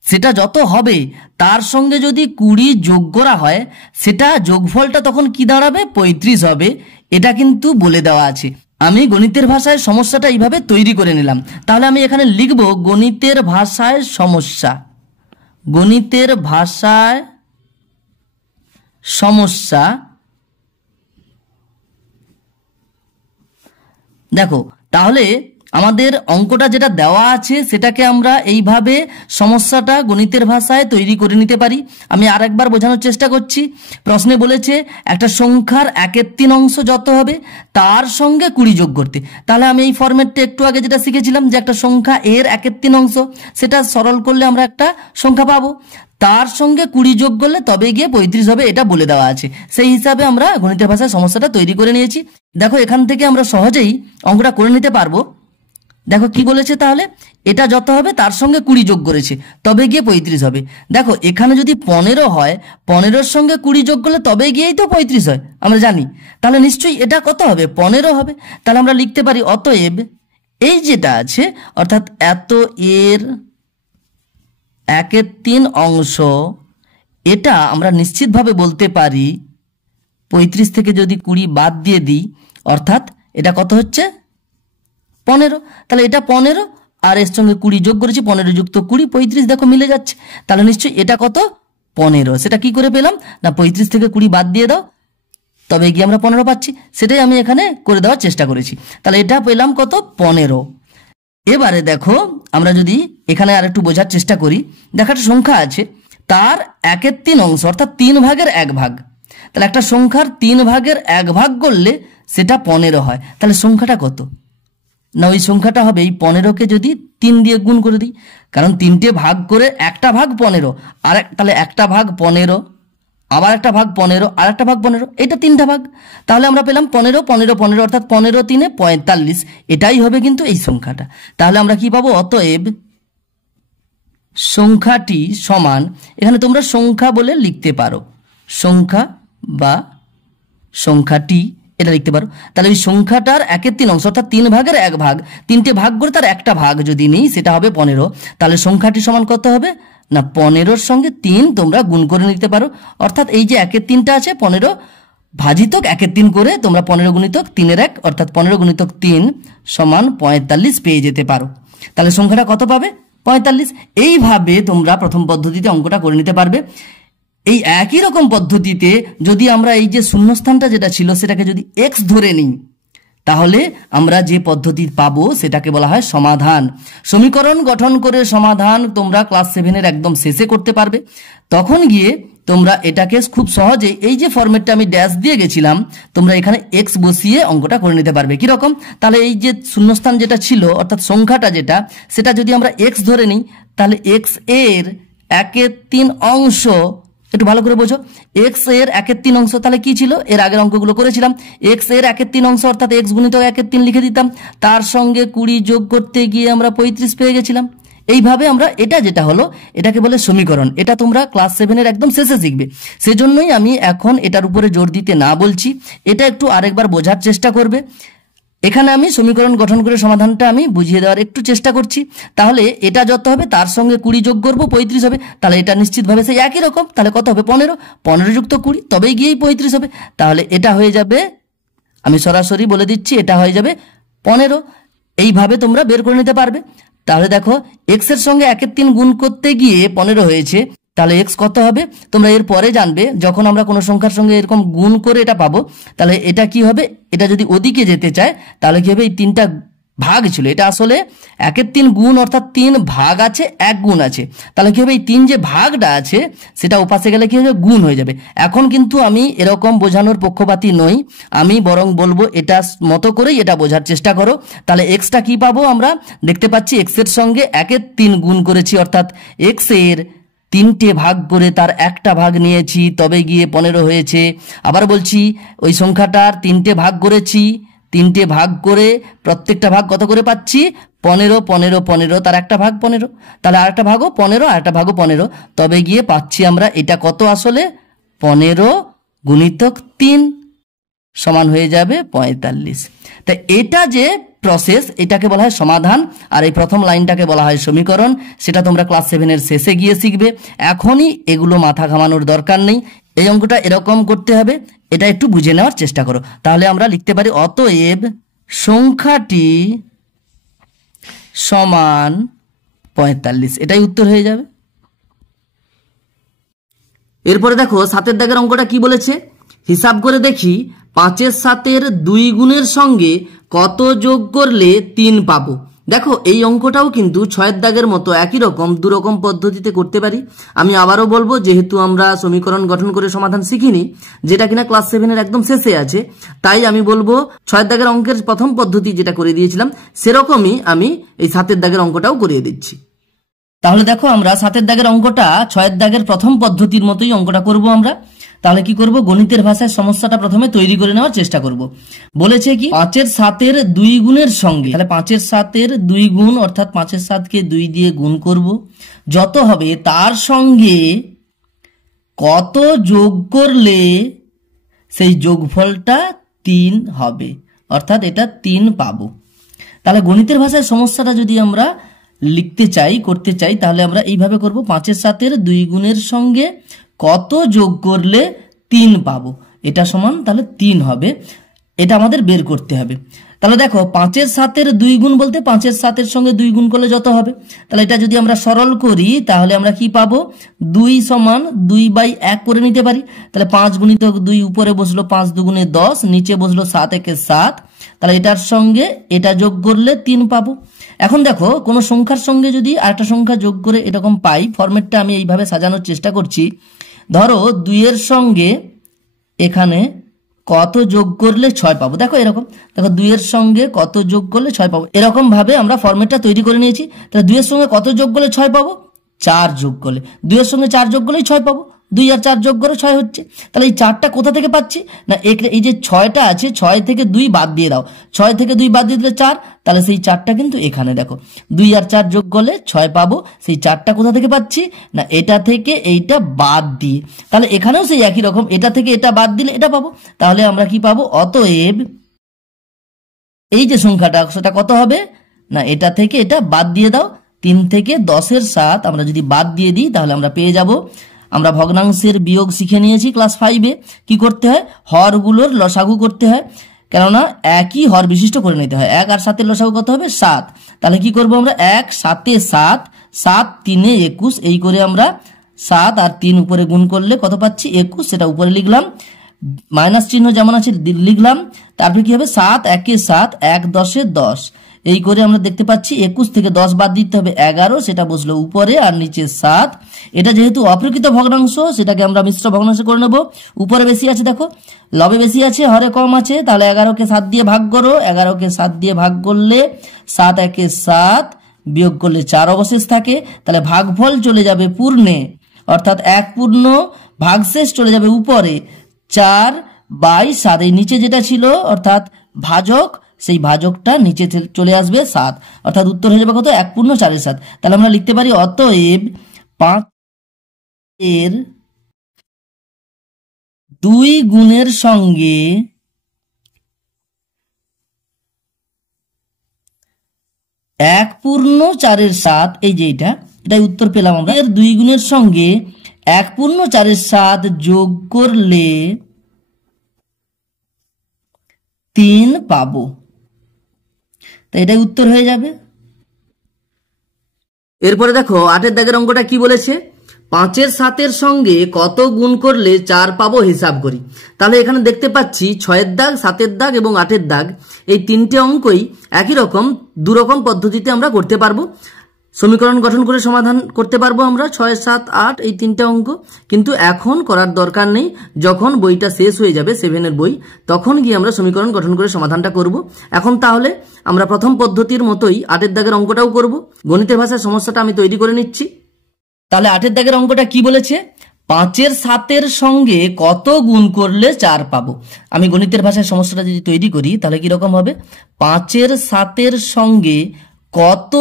সেটা যত হবে তার সঙ্গে যদি 20 যোগ করা হয় সেটা যোগফলটা তখন কি দাঁড়াবে, 35 হবে। এটা কিন্তু বলে দেওয়া আছে। আমি গণিতের ভাষায় সমস্যাটা এইভাবে তৈরি করে নিলাম। তাহলে আমি এখানে লিখব গণিতের ভাষায় সমস্যা, গণিতের ভাষায় সমস্যা। দেখো তাহলে আমাদের অঙ্কটা যেটা দেওয়া আছে সেটাকে আমরা এইভাবে সমস্যাটা গণিতের ভাষায় তৈরি করে নিতে পারি। আমি আরেকবার বোঝানোর চেষ্টা করছি। প্রশ্নে বলেছে একটা সংখ্যার 1/3 অংশ যত হবে তার সঙ্গে 20 যোগ করতে। তাহলে আমি এই ফরম্যাটটা একটু আগে যেটা শিখেছিলাম যে একটা সংখ্যা এর 1/3 অংশ, সেটা সরল করলে আমরা একটা সংখ্যা পাবো, তার সঙ্গে 20 যোগ করলে তবে গিয়ে 35 হবে, এটা বলে দেওয়া আছে। সেই হিসাবে আমরা গণিতের ভাষায় সমস্যাটা তৈরি করে নিয়েছি। দেখো এখান থেকে আমরা সহজেই অঙ্কটা করে নিতে পারবো। দেখো কি বলেছে, তাহলে এটা যত হবে তার সঙ্গে 20 যোগ করেছে তবে গিয়ে 35 হবে। দেখো এখানে যদি 15 হয়, 15-র সঙ্গে 20 যোগ করলে তবে গিয়েই তো 35 হয়, আমরা জানি। তাহলে নিশ্চয়ই এটা কত হবে, 15 হবে। তাহলে আমরা লিখতে পারি অতএব এই যেটা আছে অর্থাৎ এত এর 1/3 অংশ, এটা আমরা নিশ্চিতভাবে বলতে পারি 35 থেকে যদি 20 বাদ দিয়ে দিই অর্থাৎ এটা কত হচ্ছে, 15। তাহলে এটা 15 আর এর সঙ্গে 20 যোগ করেছি, 15 যুক্ত 20 35, দেখো মিলে যাচ্ছে। তাহলে নিশ্চয়ই এটা কত, 15। সেটা কি করে পেলাম না, 35 থেকে 20 বাদ দিয়ে দাও তবে গিয়ে আমরা 15 পাচ্ছি, সেটাই আমি এখানে করে দেওয়ার চেষ্টা করেছি। তাহলে এটা পেলাম কত, 15। এবারে দেখো আমরা যদি এখানে আর একটু বোঝার চেষ্টা করি, দেখো একটা সংখ্যা আছে তার 1/3 অংশ অর্থাৎ 3 ভাগের 1 ভাগ। তাহলে একটা সংখ্যার 3 ভাগের 1 ভাগ করলে সেটা 15 হয়। তাহলে সংখ্যাটা কত না, ওই সংখ্যাটা হবে এই 15কে যদি 3 দিয়ে গুণ করে দিই, কারণ 3টে ভাগ করে একটা ভাগ 15, আর তাহলে একটা ভাগ 15, আবার একটা ভাগ 15, আর একটা ভাগ 15, এটা 3টা ভাগ। তাহলে আমরা পেলাম 15 15 15 অর্থাৎ 15 3 45। এটাই হবে কিন্তু এই সংখ্যাটা। তাহলে আমরা কি পাবো, অতএব সংখ্যাটি সমান, এখানে তোমরা সংখ্যা বলে লিখতে পারো, সংখ্যা বা সংখ্যাটি এটা লিখতে পারো। তাহলে ওই সংখ্যাটার 1/3 অংশ অর্থাৎ 3 ভাগের 1 ভাগ, 3টে ভাগ করে তার একটা ভাগ যদি নেই সেটা হবে 15। তাহলে সংখ্যাটি সমান কত হবে না, 15-র সঙ্গে 3 তোমরা গুণ করে নিতে পারো, অর্থাৎ এই যে 1/3টা আছে 15 ভাজিতক 1/3 করে তোমরা 15 গুণিতক 3-এর 1 অর্থাৎ 15 গুণিতক 3 সমান 45 পেয়ে যেতে পারো। তাহলে সংখ্যাটা কত পাবে 45। এইভাবে তোমরা প্রথম পদ্ধতিতে অঙ্কটা করে নিতে পারবে। এই একই রকম পদ্ধতিতে যদি আমরা এই যে শূন্যস্থানটা যেটা ছিল সেটাকে যদি এক্স ধরে নিই, তাহলে আমরা যে পদ্ধতি পাবো সেটাকে বলা হয় সমাধান। সমীকরণ গঠন করে সমাধান তোমরা ক্লাস 7-এর একদম শেষে করতে পারবে। তখন গিয়ে তোমরা এটাকে খুব সহজে এই যে ফরম্যাটটা আমি ড্যাশ দিয়ে গেছিলাম, তোমরা এখানে এক্স বসিয়ে অঙ্কটা করে নিতে পারবে। কিরকম? তাহলে এই যে শূন্যস্থান যেটা ছিল অর্থাৎ সংখ্যাটা যেটা, সেটা যদি আমরা এক্স ধরে নিই, তাহলে এক্স এর 1/3 অংশ, একটু ভালো করে বোঝো, এক্স এর 1/3 অংশ তাহলে কি ছিল, এর আগের অঙ্কগুলো করেছিলাম, এক্স এর 1/3 অংশ অর্থাৎ এক্স গুণিতক 1/3 লিখে দিতাম, তার সঙ্গে 20 যোগ করতে গিয়ে আমরা 35 পেয়ে গেছিলাম। এইভাবে আমরা এটা যেটা হলো এটাকে বলে সমীকরণ। এটা তোমরা ক্লাস 7-এর একদম শেষে শিখবে, সেজন্যই আমি এখন এটার উপরে জোর দিতে না বলছি, এটা একটু আরেকবার বোঝার চেষ্টা করবে। এখানে আমি সমীকরণ গঠন করে সমাধানটা আমি বুঝিয়ে দেওয়ার একটু চেষ্টা করছি। তাহলে এটা যত হবে তার সঙ্গে 20 যোগ করবো 35 হবে, তাহলে এটা নিশ্চিতভাবে সেই একই রকম। তাহলে কত হবে? 15 যুক্ত 20 তবেই গিয়েই 35 হবে। তাহলে এটা হয়ে যাবে, আমি সরাসরি বলে দিচ্ছি, এটা হয়ে যাবে 15। এইভাবে তোমরা বের করে নিতে পারবে। তাহলে দেখো এক্স এর সঙ্গে 1/3 গুণ করতে গিয়ে 15 হয়েছে, তাহলে এক্স কত হবে তোমরা এর পরে জানবে। যখন আমরা কোনো সংখ্যার সঙ্গে এরকম গুণ করে এটা পাবো, তাহলে এটা কি হবে, এটা যদি ওদিকে যেতে চায় তাহলে কি হবে, এই 3টা ভাগ ছিল, এটা আসলে 1/3 গুণ অর্থাৎ 3 ভাগ আছে 1 গুণ আছে, তাহলে কি হবে, এই 3 যে ভাগটা আছে সেটা ওপাশে গেলে কি হবে, গুণ হয়ে যাবে। এখন কিন্তু আমি এরকম বোঝানোর পক্ষপাতী নই, আমি বরং বলবো এটা মতো করেই এটা বোঝার চেষ্টা করো। তাহলে এক্সটা কি পাবো, আমরা দেখতে পাচ্ছি এক্স এর সঙ্গে 1/3 গুণ করেছি, অর্থাৎ এক্স এর 3টে ভাগ করে তার একটা ভাগ নিয়েছি, তবে গিয়ে 15 হয়েছে। আবার বলছি ওই সংখ্যাটার 3টে ভাগ করেছি, 3টে ভাগ করে প্রত্যেকটা ভাগ কত করে পাচ্ছি, 15 15 15, তার একটা ভাগ 15, তাহলে আরেকটা ভাগও 15, আরেকটা ভাগও 15, তবে গিয়ে পাচ্ছি আমরা এটা কত, আসলে 15 গুণিতক 3 সমান হয়ে যাবে 45। তাই এটা যে প্রসেস, এটাকে বলা হয় সমাধান, আর এই প্রথম লাইনটাকে বলা হয় সমীকরণ। সেটা তোমরা ক্লাস 7-এর শেষে গিয়ে শিখবে, এখনই এগুলো মাথা ঘামানোর দরকার নেই। এই অঙ্কটা এরকম করতে হবে, এটা একটু বুঝে নেওয়ার চেষ্টা করো। তাহলে আমরা লিখতে পারি অতএব সংখ্যাটি সমান 45, এটাই উত্তর হয়ে যাবে। এরপরে দেখো 7-এর দাগের অঙ্কটা কি বলেছে, হিসাব করে দেখি 5-এর 7-এর 2 গুণের সঙ্গে কত যোগ করলে 3 পাবো। দেখো এই অঙ্কটাও কিন্তু 6-এর দাগের মতো একই রকম দুরকম পদ্ধতিতে করতে পারি। আমি আবারও বলবো, যেহেতু আমরা সমীকরণ গঠন করে সমাধান শিখিনি, যেটা কিনা ক্লাস 7-এর একদম শেষে আছে, তাই আমি বলবো 6-এর দাগের অঙ্কের প্রথম পদ্ধতি যেটা করে দিয়েছিলাম সেরকমই আমি এই 7-এর দাগের অঙ্কটাও করিয়ে দিচ্ছি। তাহলে দেখো আমরা 7-এর দাগের অঙ্কটা 6-এর দাগের প্রথম পদ্ধতির মতোই অঙ্কটা করব আমরা। তাহলে কি করব, গণিতের ভাষায় সমস্যাটা প্রথমে তৈরি করে নেওয়ার চেষ্টা করব। বলেছে কি 5-এর 7-এর 2 গুণের সঙ্গে, তাহলে 5-এর 7-এর 2 গুণ অর্থাৎ 5-এর 7কে 2 দিয়ে গুণ করব, যত হবে তার সঙ্গে কত যোগ করলে সেই যোগফলটা 3 হবে, অর্থাৎ এটা 3 পাবো। তাহলে গণিতের ভাষায় সমস্যাটা যদি আমরা লিখতে চাই, করতে চাই, তাহলে আমরা এইভাবে করব, 5-এর 7-এর 2 গুণের সঙ্গে কত যোগ করলে 3 পাবো, এটা সমান তাহলে 3 হবে, এটা আমাদের বের করতে হবে। তাহলে দেখো 5-এর 7-এর 2 গুণ বলতে 5-এর 7-এর সঙ্গে 2 গুণ করলে যত হবে, তাহলে এটা যদি আমরা সরল করি তাহলে আমরা কি পাবো, 2 সমান 2/1 করে নিতে পারি। তাহলে 5 গুণিতক 2 উপরে বসলো 5 দুগুণে 10, নিচে বসলো 7 একে 7, তাহলে এটার সঙ্গে এটা যোগ করলে 3 পাবো। এখন দেখো কোনো সংখ্যার সঙ্গে যদি আরেকটা সংখ্যা যোগ করে এরকম পাই, ফরম্যাটটা আমি এইভাবে সাজানোর চেষ্টা করছি। ধরো 2-এর সঙ্গে এখানে কত যোগ করলে 6 পাবো, দেখো এরকম, দেখো 2-এর সঙ্গে কত যোগ করলে 6 পাবো, এরকম ভাবে আমরা ফরম্যাটটা তৈরি করে নিয়েছি। তাহলে 2-এর সঙ্গে কত যোগ করলে 6 পাবো, 4 যোগ করলে, 2-এর সঙ্গে 4 যোগ করলেই 6 পাবো, 2 আর 4 যোগ করে 6 হচ্ছে। তাহলে এই 4টা কোথা থেকে পাচ্ছি না, এই যে 6টা আছে 6 থেকে 2 বাদ দিয়ে দাও, 6 থেকে 2 বাদ দিয়ে দিলে 4, তাহলে সেই 4টা কিন্তু এখানে দেখো 2 আর 4 যোগ করলে 6 পাবো। সেই 4টা কোথা থেকে পাচ্ছি না, এটা থেকে এইটা বাদ দিয়ে, তাহলে এখানেও সেই একই রকম, এটা থেকে এটা বাদ দিলে এটা পাবো। তাহলে আমরা কি পাবো, অতএব এই যে সংখ্যাটা সেটা কত হবে না, এটা থেকে এটা বাদ দিয়ে দাও, 3 থেকে 10-এর 7 আমরা যদি বাদ দিয়ে দিই তাহলে আমরা পেয়ে যাব। আমরা ভগ্নাংশের বিয়োগ শিখে নিয়েছি ক্লাস 5-এ, কি করতে হয়, হরগুলোর লসাগু করতে হয়, কেননা একই হর বিশিষ্ট করে নিতে হয়। 1 আর 7-এর লসাগু কত হবে, 7। তাহলে কি করবো আমরা, 1 7-এ 7 7 3 21, এই করে আমরা 7 আর 3 উপরে গুণ করলে কত পাচ্ছি 21, সেটা উপরে লিখলাম, মাইনাস চিহ্ন যেমন আছে লিখলাম। তারপরে কি হবে 7 1 7, 1 10 10, এই করে আমরা দেখতে পাচ্ছি 21 থেকে 10 বাদ দিতে হবে 11, সেটা বসলো উপরে আর নিচে 7। এটা যেহেতু অপ্রকৃত ভগ্নাংশ সেটাকে আমরা মিশ্র ভগ্নাংশ করে নেব। উপরে বেশি আছে দেখো, লবে বেশি আছে, হরে কম আছে, তাহলে 11কে 7 দিয়ে ভাগ করো। 11কে 7 দিয়ে ভাগ করলে 7 1 7, বিয়োগ করলে 4 অবশেষ থাকে, তাহলে ভাগফল চলে যাবে পূর্ণে, অর্থাৎ 1 পূর্ণ, ভাগশেষ চলে যাবে উপরে 4/7। এই নিচে যেটা ছিল অর্থাৎ ভাজক, সেই ভাজকটা নিচে চলে আসবে 7, অর্থাৎ উত্তর হয়ে যাবে কত 1 পূর্ণ 4/7। তাহলে আমরা লিখতে পারি অতএব 5 এর 2 গুণের সঙ্গে 1 পূর্ণ 4/7, এই যে এটাই উত্তর পেলাম আমরা। এর 2 গুণের সঙ্গে 1 পূর্ণ 4/7 যোগ করলে 3 পাবো, তাই এটাই উত্তর হয়ে যাবে। এরপরে দেখো 8 দাগের অঙ্কটা কি বলেছে, 5 7 সঙ্গে কত গুণ করলে 4 পাবো হিসাব করি। তাহলে এখানে দেখতে পাচ্ছি 6 দাগ, 7 দাগ এবং 8 দাগ, এই তিনটে অঙ্কই একই রকম, দুরকম পদ্ধতিতে আমরা করতে পারবো। সমীকরণ গঠন করে সমাধান করতে পারবো আমরা 6 7 8 এই তিনটে অঙ্ক, কিন্তু এখন করার দরকার নেই। যখন বইটা শেষ হয়ে যাবে 7 এর বই, তখন গিয়ে আমরা সমীকরণ গঠন করে সমাধানটা করব। এখন তাহলে আমরা প্রথম পদ্ধতির মতোই 8 দাগের অঙ্কটাও করব। গণিতের ভাষায় সমস্যাটা আমি তৈরি করে নিচ্ছি। তাহলে 8 দাগের অঙ্কটা কি বলেছে, 5 7 সঙ্গে কত গুণ করলে 4 পাবো। আমি গণিতের ভাষায় সমস্যাটা যদি তৈরি করি তাহলে কিরকম হবে, 5 7 সঙ্গে কত,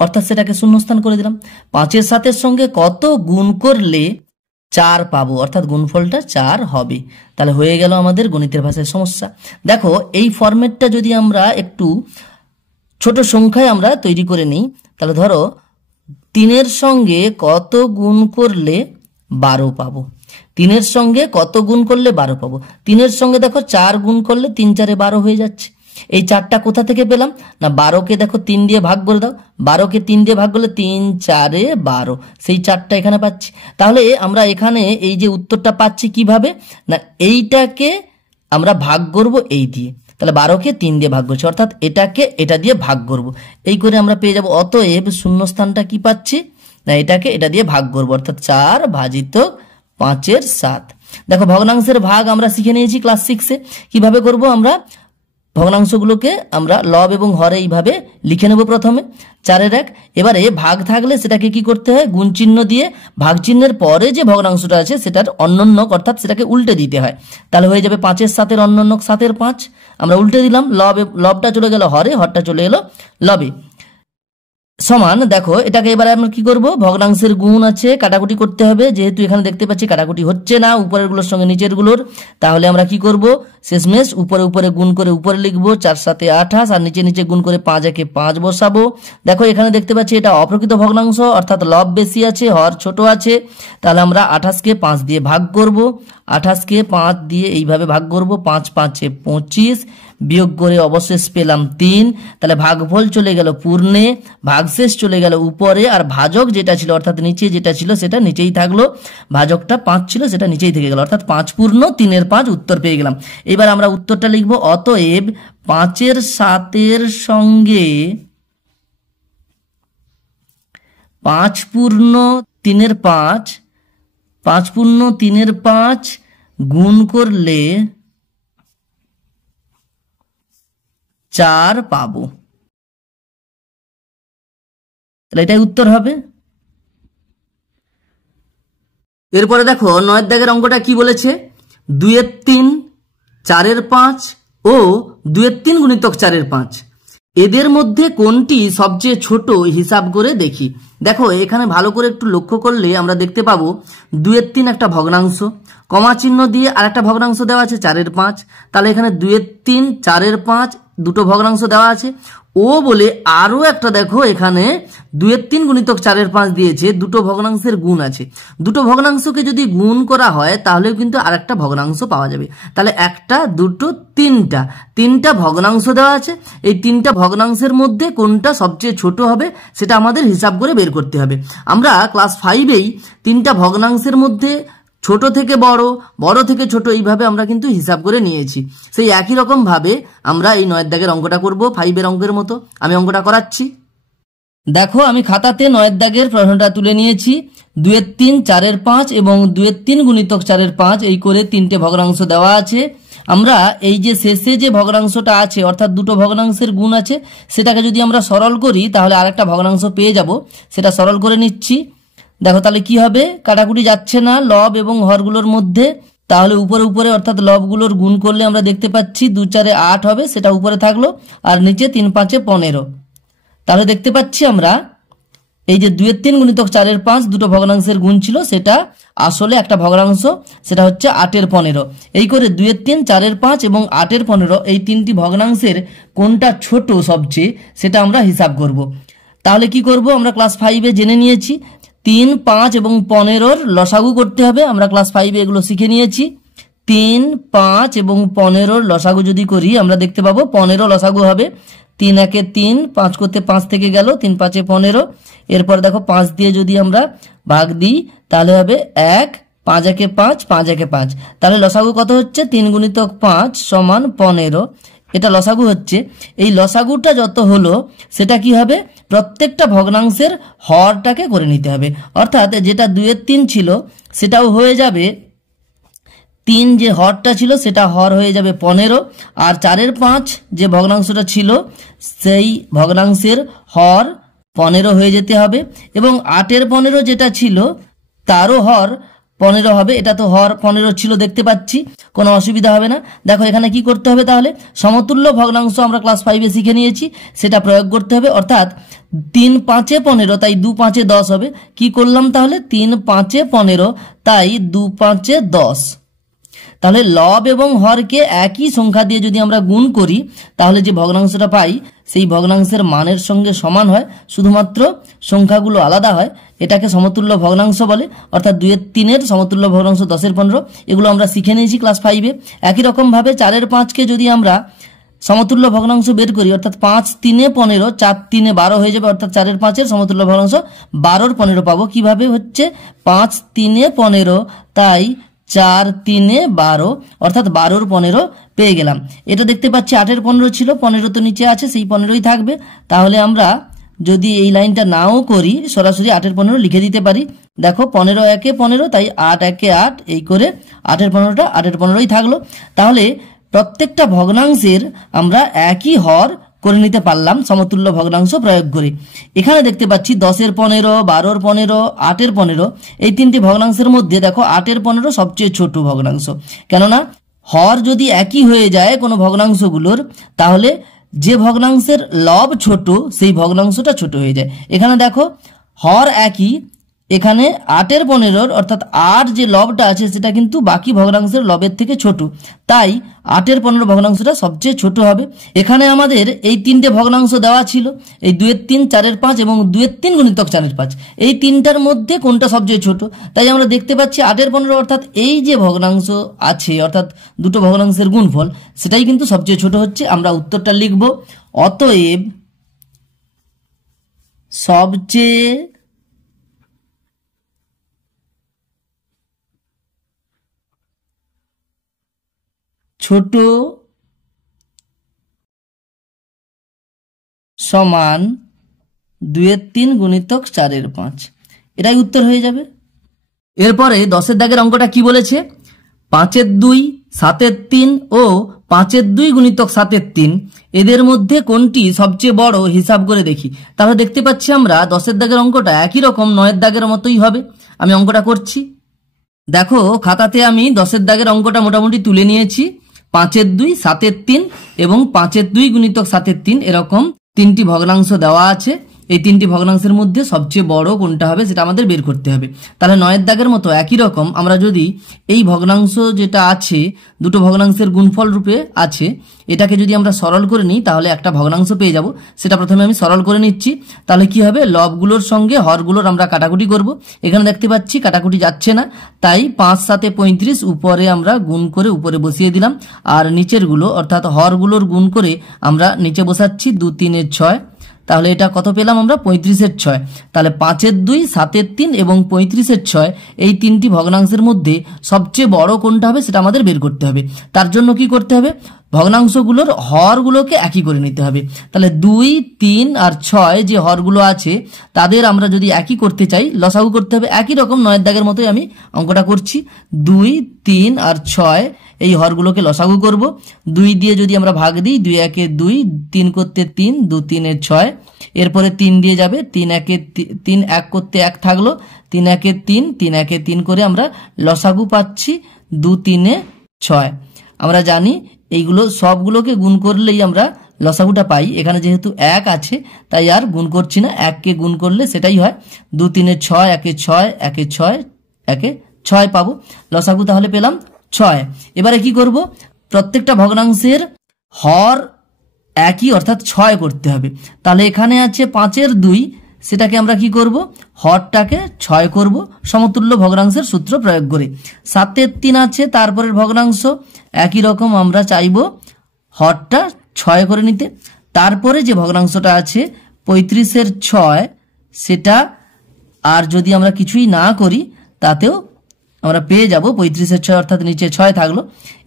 অর্থাৎ সেটাকে শূন্যস্থান করে দিলাম, 5 7 সঙ্গে কত গুণ করলে 4 পাবো, অর্থাৎ গুণফলটা 4 হবে। তাহলে হয়ে গেল আমাদের গণিতের ভাষায় সমস্যা। দেখো এই ফরম্যাটটা যদি আমরা একটু ছোট সংখ্যায় আমরা তৈরি করে নিই, তাহলে ধরো 3 সঙ্গে কত গুণ করলে 12 পাবো। 3 সঙ্গে কত গুণ করলে 12 পাবো, 3 সঙ্গে দেখো 4 গুণ করলে 3 4 12 হয়ে যাচ্ছে। এই 4টা কোথা থেকে পেলাম না, 12কে দেখো 3 দিয়ে ভাগ করে দাও, 12কে 3 দিয়ে ভাগ করলে 3 4 12, সেই 4টা এখানে পাচ্ছি। তাহলে আমরা এখানে এই যে উত্তরটা পাচ্ছি কিভাবে না, এইটাকে আমরা ভাগ করব এই দিয়ে, তাহলে 12কে 3 দিয়ে ভাগ করছি, অর্থাৎ এটাকে এটা দিয়ে ভাগ করব, এই করে আমরা পেয়ে যাব। অতএব শূন্যস্থানটা কি পাচ্ছি না, এটাকে এটা দিয়ে ভাগ করব, অর্থাৎ 4 ভাজিত 5 7। দেখো ভগ্নাংশের ভাগ আমরা শিখে নিয়েছি ক্লাস 6-এ, কিভাবে করব আমরা ভগ্নাংশগুলোকে আমরা লব এবং হরে এইভাবে লিখে নেব প্রথমে 4 1। এবারে ভাগ থাকলে সেটাকে কি করতে হয়, গুণ চিহ্ন দিয়ে ভাগ চিহ্নের পরে যে ভগ্নাংশটা আছে সেটার অন্যন্যক, অর্থাৎ সেটাকে উল্টে দিতে হয়। তাহলে হয়ে যাবে 5 7 অন্যন্যক 7 5, আমরা উল্টে দিলাম, লবটা চলে গেল হরে, হরটা চলে এলো লবে, সমান। দেখো এটাকে এবারে আমরা কি করব, ভগ্নাংশের গুণ আছে, কাটাকুটি করতে হবে, যেহেতু এখানে দেখতে পাচ্ছি কাটাকুটি হচ্ছে না উপরের গুলোর সঙ্গে নিচের গুলোর, তাহলে আমরা কি করব, শেষমেশ উপরে উপরে গুণ করে উপরে লিখবো 4 7 28, আর নিচে নিচে গুণ করে 5 1 5 বসাবো। দেখো এখানে দেখতে পাচ্ছি এটা অপ্রকৃত ভগ্নাংশ, অর্থাৎ লব বেশি আছে হর ছোট আছে, তাহলে আমরা 28কে 5 দিয়ে ভাগ করব, 28কে 5 দিয়ে এইভাবে ভাগ করব, 5 5 25, বিয়োগ করে অবশেষ পেলাম 3, তাহলে ভাগফল চলে গেল পূর্ণে, ভাগশেষ চলে গেল উপরে, আর ভাজক যেটা ছিল অর্থাৎ নিচে যেটা ছিল সেটা নিচেই থাকলো, ভাজকটা 5 ছিল সেটা নিচেই থেকে গেল, অর্থাৎ 5 পূর্ণ 3 5 উত্তর পেয়ে গেলাম। এবার আমরা উত্তরটা লিখব, অতএব 5 7 সঙ্গে 5 পূর্ণ 3 5, 5 পূর্ণ 3 5 গুণ করলে 4 পাবো, তাহলে এটাই উত্তর হবে। এরপরে দেখো 9 দাগের অঙ্কটা কি বলেছে, 2 3 4 5 ও 2 3 গুণিতক 4 5, এদের মধ্যে কোনটি সবচেয়ে ছোট হিসাব করে দেখি। দেখো এখানে ভালো করে একটু লক্ষ্য করলে আমরা দেখতে পাবো 2 3 একটা ভগ্নাংশ, কমা চিহ্ন দিয়ে আরেকটা ভগ্নাংশ দেওয়া আছে 4 5, তাহলে এখানে 2 3 4 5 দুটো ভগ্নাংশ দেওয়া আছে। ও বলে আরও একটা দেখো এখানে 2/3 গুণিতক 4/5 দিয়েছে, দুটো ভগ্নাংশের গুণ আছে। দুটো ভগ্নাংশকে যদি গুণ করা হয় তাহলেও কিন্তু আরেকটা ভগ্নাংশ পাওয়া যাবে। তাহলে একটা, দুটো, তিনটা ভগ্নাংশ দেওয়া আছে। এই তিনটা ভগ্নাংশের মধ্যে কোনটা সবচেয়ে ছোট হবে সেটা আমাদের হিসাব করে বের করতে হবে। আমরা ক্লাস 5-এই তিনটা ভগ্নাংশের মধ্যে ছোট থেকে বড়, বড় থেকে ছোট এইভাবে আমরা কিন্তু হিসাব করে নিয়েছি। সেই একই রকম ভাবে আমরা এই 9 দাগের অঙ্কটা করব 5-এর অঙ্কের মতো। আমি অঙ্কটা করাচ্ছি। দেখো আমি খাতাতে 9 দাগের প্রশ্নটা তুলে নিয়েছি। 2/3, 4/5 এবং 2/3 গুণিতক 4/5 এই করে তিনটে ভগ্নাংশ দেওয়া আছে। আমরা এই যে শেষে যে ভগ্নাংশটা আছে অর্থাৎ দুটো ভগ্নাংশের গুণ আছে সেটাকে যদি আমরা সরল করি তাহলে আরেকটা ভগ্নাংশ পেয়ে যাব। সেটা সরল করে নিচ্ছি। দেখো তাহলে কি হবে, কাটাকুটি যাচ্ছে না লব এবং হরগুলোর মধ্যে, তাহলে উপরে উপরে অর্থাৎ লবগুলোর গুণ করলে আমরা দেখতে পাচ্ছি 2 4 8 হবে, সেটা উপরে থাকলো, আর নিচে 3 5 15। তাহলে দেখতে পাচ্ছি আমরা এই যে 2/3 গুণিতক 4/5 দুটো ভগ্নাংশের গুণ ছিল, সেটা আসলে একটা ভগ্নাংশ, সেটা হচ্ছে 8/15। এই করে 2/3, 4/5 এবং 8/15 এই তিনটি ভগ্নাংশের কোনটা ছোট সবচেয়ে সেটা আমরা হিসাব করব। তাহলে কি করব, আমরা ক্লাস 5-এ জেনে নিয়েছি 3, 5 এবং 15-র লসাগু করতে হবে। আমরা ক্লাস 5-এ এগুলো শিখে নিয়েছি। 3, 5 এবং 15-র লসাগু যদি করি আমরা দেখতে পাবো 15 লসাগু হবে। 3 1 3, 5 করতে 5 থেকে গেল, 3 5 15। এরপর দেখো 5 দিয়ে যদি আমরা ভাগ দিই তাহলে হবে 1, 5 1 5, 5 1 5। তাহলে লসাগু কত হচ্ছে, 3 গুণিতক 5 সমান 15। এটা লসাগু হচ্ছে। এই লসাগুটা যত হলো সেটা কি হবে, প্রত্যেকটা ভগ্নাংশের হরটাকে করে নিতে হবে। অর্থাৎ যেটা 2/3 ছিল সেটাও হয়ে যাবে 3, যে হরটা ছিল সেটা হর হয়ে যাবে 15, আর 4/5 যে ভগ্নাংশটা ছিল সেই ভগ্নাংশের হর 15 হয়ে যেতে হবে, এবং 8/15 যেটা ছিল তারও হর 15 হবে। এটা তো হর 15 ছিল দেখতে পাচ্ছি, কোনো অসুবিধা হবে না। দেখো এখানে কি করতে হবে, তাহলে সমতুল্য ভগ্নাংশ আমরা ক্লাস 5-এ শিখে নিয়েছি, সেটা প্রয়োগ করতে হবে। অর্থাৎ 3 5 15 তাই 2 5 10 হবে। কি করলাম তাহলে, 3 5 15 তাই 2 5 10। তাহলে লব এবং হরকে একই সংখ্যা দিয়ে যদি আমরা গুণ করি তাহলে যে ভগ্নাংশটা পাই সেই ভগ্নাংশের মানের সঙ্গে সমান হয়, শুধুমাত্র সংখ্যাগুলো আলাদা হয়। এটাকে সমতুল্য ভগ্নাংশ বলে। অর্থাৎ 2/3-এর সমতুল্য ভগ্নাংশ 10/15, এগুলো আমরা শিখে নিয়েছি ক্লাস 5-এ। একই রকমভাবে 4/5-কে যদি আমরা সমতুল্য ভগ্নাংশ বের করি অর্থাৎ 5 3 15, 4 3 12 হয়ে যাবে। অর্থাৎ 4/5-এর সমতুল্য ভগ্নাংশ 12 15 পাবো। কিভাবে হচ্ছে, 5 3 15 তাই 4 3 12, অর্থাৎ 12 15 পেয়ে গেলাম। এটা দেখতে পাচ্ছি 8/15 ছিল, 15 তো নিচে আছে, সেই 15ই থাকবে। তাহলে আমরা যদি এই লাইনটা নাও করি সরাসরি 8/15 লিখে দিতে পারি। দেখো 15 1 15 তাই 8 1 8, এই করে 8/15টা 8/15ই থাকলো। তাহলে প্রত্যেকটা ভগ্নাংশের আমরা একই হর করে নিতে পারলাম সমতুল্য ভগ্নাংশ প্রয়োগ করে। এখানে দেখতে পাচ্ছি 10/15, 12/15, 8/15 এই তিনটি ভগ্নাংশের মধ্যে দেখো 8/15 সবচেয়ে ছোট ভগ্নাংশ। কেননা হর যদি একই হয়ে যায় কোনো ভগ্নাংশগুলোর তাহলে যে ভগ্নাংশের লব ছোট সেই ভগ্নাংশটা ছোট হয়ে যায়। এখানে দেখো হর একই, এখানে 8/15 অর্থাৎ 8 যে লবটা আছে সেটা কিন্তু বাকি ভগ্নাংশের লবের থেকে ছোট, তাই 8/15 ভগ্নাংশটা সবচেয়ে ছোট হবে। এখানে আমাদের এই তিনটে ভগ্নাংশ দেওয়া ছিল, এই 2/3, 4/5 এবং 2/3 গুণিতক 4/5, এই তিনটার মধ্যে কোনটা সবচেয়ে ছোট। তাই আমরা দেখতে পাচ্ছি 8/15 অর্থাৎ এই যে ভগ্নাংশ আছে অর্থাৎ দুটো ভগ্নাংশের গুণফল সেটাই কিন্তু সবচেয়ে ছোট হচ্ছে। আমরা উত্তরটা লিখব, অতএব সবচেয়ে ছোট সমান 2/3 গুণিতক 4/5, এটাই উত্তর হয়ে যাবে। এরপরে 10-এর দাগের অঙ্কটা কি বলেছে, 5/2, 7/3 ও 5/2 গুণিতক 7/3 এদের মধ্যে কোনটি সবচেয়ে বড় হিসাব করে দেখি। তাহলে দেখতে পাচ্ছি আমরা 10-এর দাগের অঙ্কটা একই রকম 9-এর দাগের মতোই হবে। আমি অঙ্কটা করছি। দেখো খাতাতে আমি 10-এর দাগের অঙ্কটা মোটামুটি তুলে নিয়েছি। 5/2, 7/3 এবং 5/2 গুণিতক 7/3 এরকম তিনটি ভগ্নাংশ দেওয়া আছে। এই তিনটি ভগ্নাংশের মধ্যে সবচেয়ে বড় কোনটা হবে সেটা আমাদের বের করতে হবে। তাহলে 9 দাগের মতো একই রকম আমরা যদি এই ভগ্নাংশ যেটা আছে দুটো ভগ্নাংশের গুণফল রূপে আছে এটাকে যদি আমরা সরল করে নিই তাহলে একটা ভগ্নাংশ পেয়ে যাব। সেটা প্রথমে আমি সরল করে নিচ্ছি। তাহলে কি হবে, লবগুলোর সঙ্গে হরগুলোর আমরা কাটাকুটি করব। এখানে দেখতে পাচ্ছি কাটাকুটি যাচ্ছে না, তাই 5 7 35 উপরে আমরা গুণ করে উপরে বসিয়ে দিলাম, আর নিচের গুলো অর্থাৎ হরগুলোর গুণ করে আমরা নিচে বসাচ্ছি 2 3 6। তাহলে এটা কত পেলাম আমরা, 35 6। তাহলে 5 2 7 3 এবং 35 6 এই তিনটি ভগ্নাংশের মধ্যে সবচেয়ে বড় কোনটা হবে সেটা আমাদের বের করতে হবে। তার জন্য কি করতে হবে, ভগ্নাংশগুলোর হরগুলোকে একই করে নিতে হবে। তাহলে 2 3 আর 6 যে হরগুলো আছে তাদের আমরা যদি একই করতে চাই লসাগু করতে হবে। একই রকম 9 দাগের মতোই আমি অঙ্কটা করছি। 2 3 আর 6 এই হরগুলোকে লসাগু করব। 2 দিয়ে যদি আমরা ভাগ দিই 2 1 2, 3 করতে 3, 2 3 6, এরপরে 3 দিয়ে যাবে, 3 1 3, 1 করতে 1 থাকলো, 3 1 3, 3 1 3 করে আমরা লসাগু পাচ্ছি 2 3 6। আমরা জানি এইগুলো সবগুলোকে গুণ করলেই আমরা লসাগুটা পাই। এখানে যেহেতু 1 আছে তাই আর গুণ করছি না, 1 কে গুণ করলে সেটাই হয় 2 3 6, 1 6, 1 6, 1 6 পাবো। লসাগু তাহলে পেলাম 6। এবারে কি করব, প্রত্যেকটা ভগ্নাংশের হর একই অর্থাৎ 6 করতে হবে। তাহলে এখানে আছে 5 2, সেটাকে আমরা কি করব, হরটাকে 6 করব সমতুল্য ভগ্নাংশের সূত্র প্রয়োগ করে। 7 3 আছে তারপরের ভগ্নাংশ, একই রকম আমরা চাইব হরটা 6 করে নিতে। তারপরে যে ভগ্নাংশটা আছে 35 6, সেটা আর যদি আমরা কিছুই না করি তাতেও আমরা পেয়ে যাব 35 6, অর্থাৎ নিচে 6 থাকলো।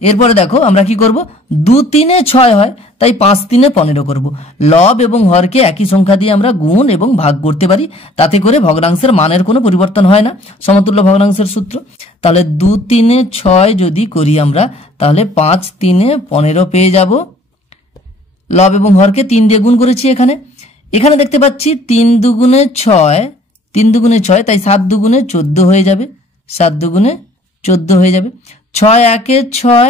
এরপরে দেখো আমরা কি করব, 2 3 6 হয় তাই 5 3 15 করব। লব এবং হরকে একই সংখ্যা দিয়ে আমরা গুণ এবং ভাগ করতে পারি, তাতে করে ভগ্নাংশের মানের কোনো পরিবর্তন হয় না, সমতুল্য ভগ্নাংশের সূত্র। তাহলে 2 3 6 যদি করি আমরা তাহলে 5 3 15 পেয়ে যাব। লব এবং হরকে 3 দিয়ে গুণ করেছি। এখানে দেখতে পাচ্ছি 3 2 6, 3 2 6, তাই 7 2 14 হয়ে যাবে, 7 2 14 হয়ে যাবে। 6 1 6,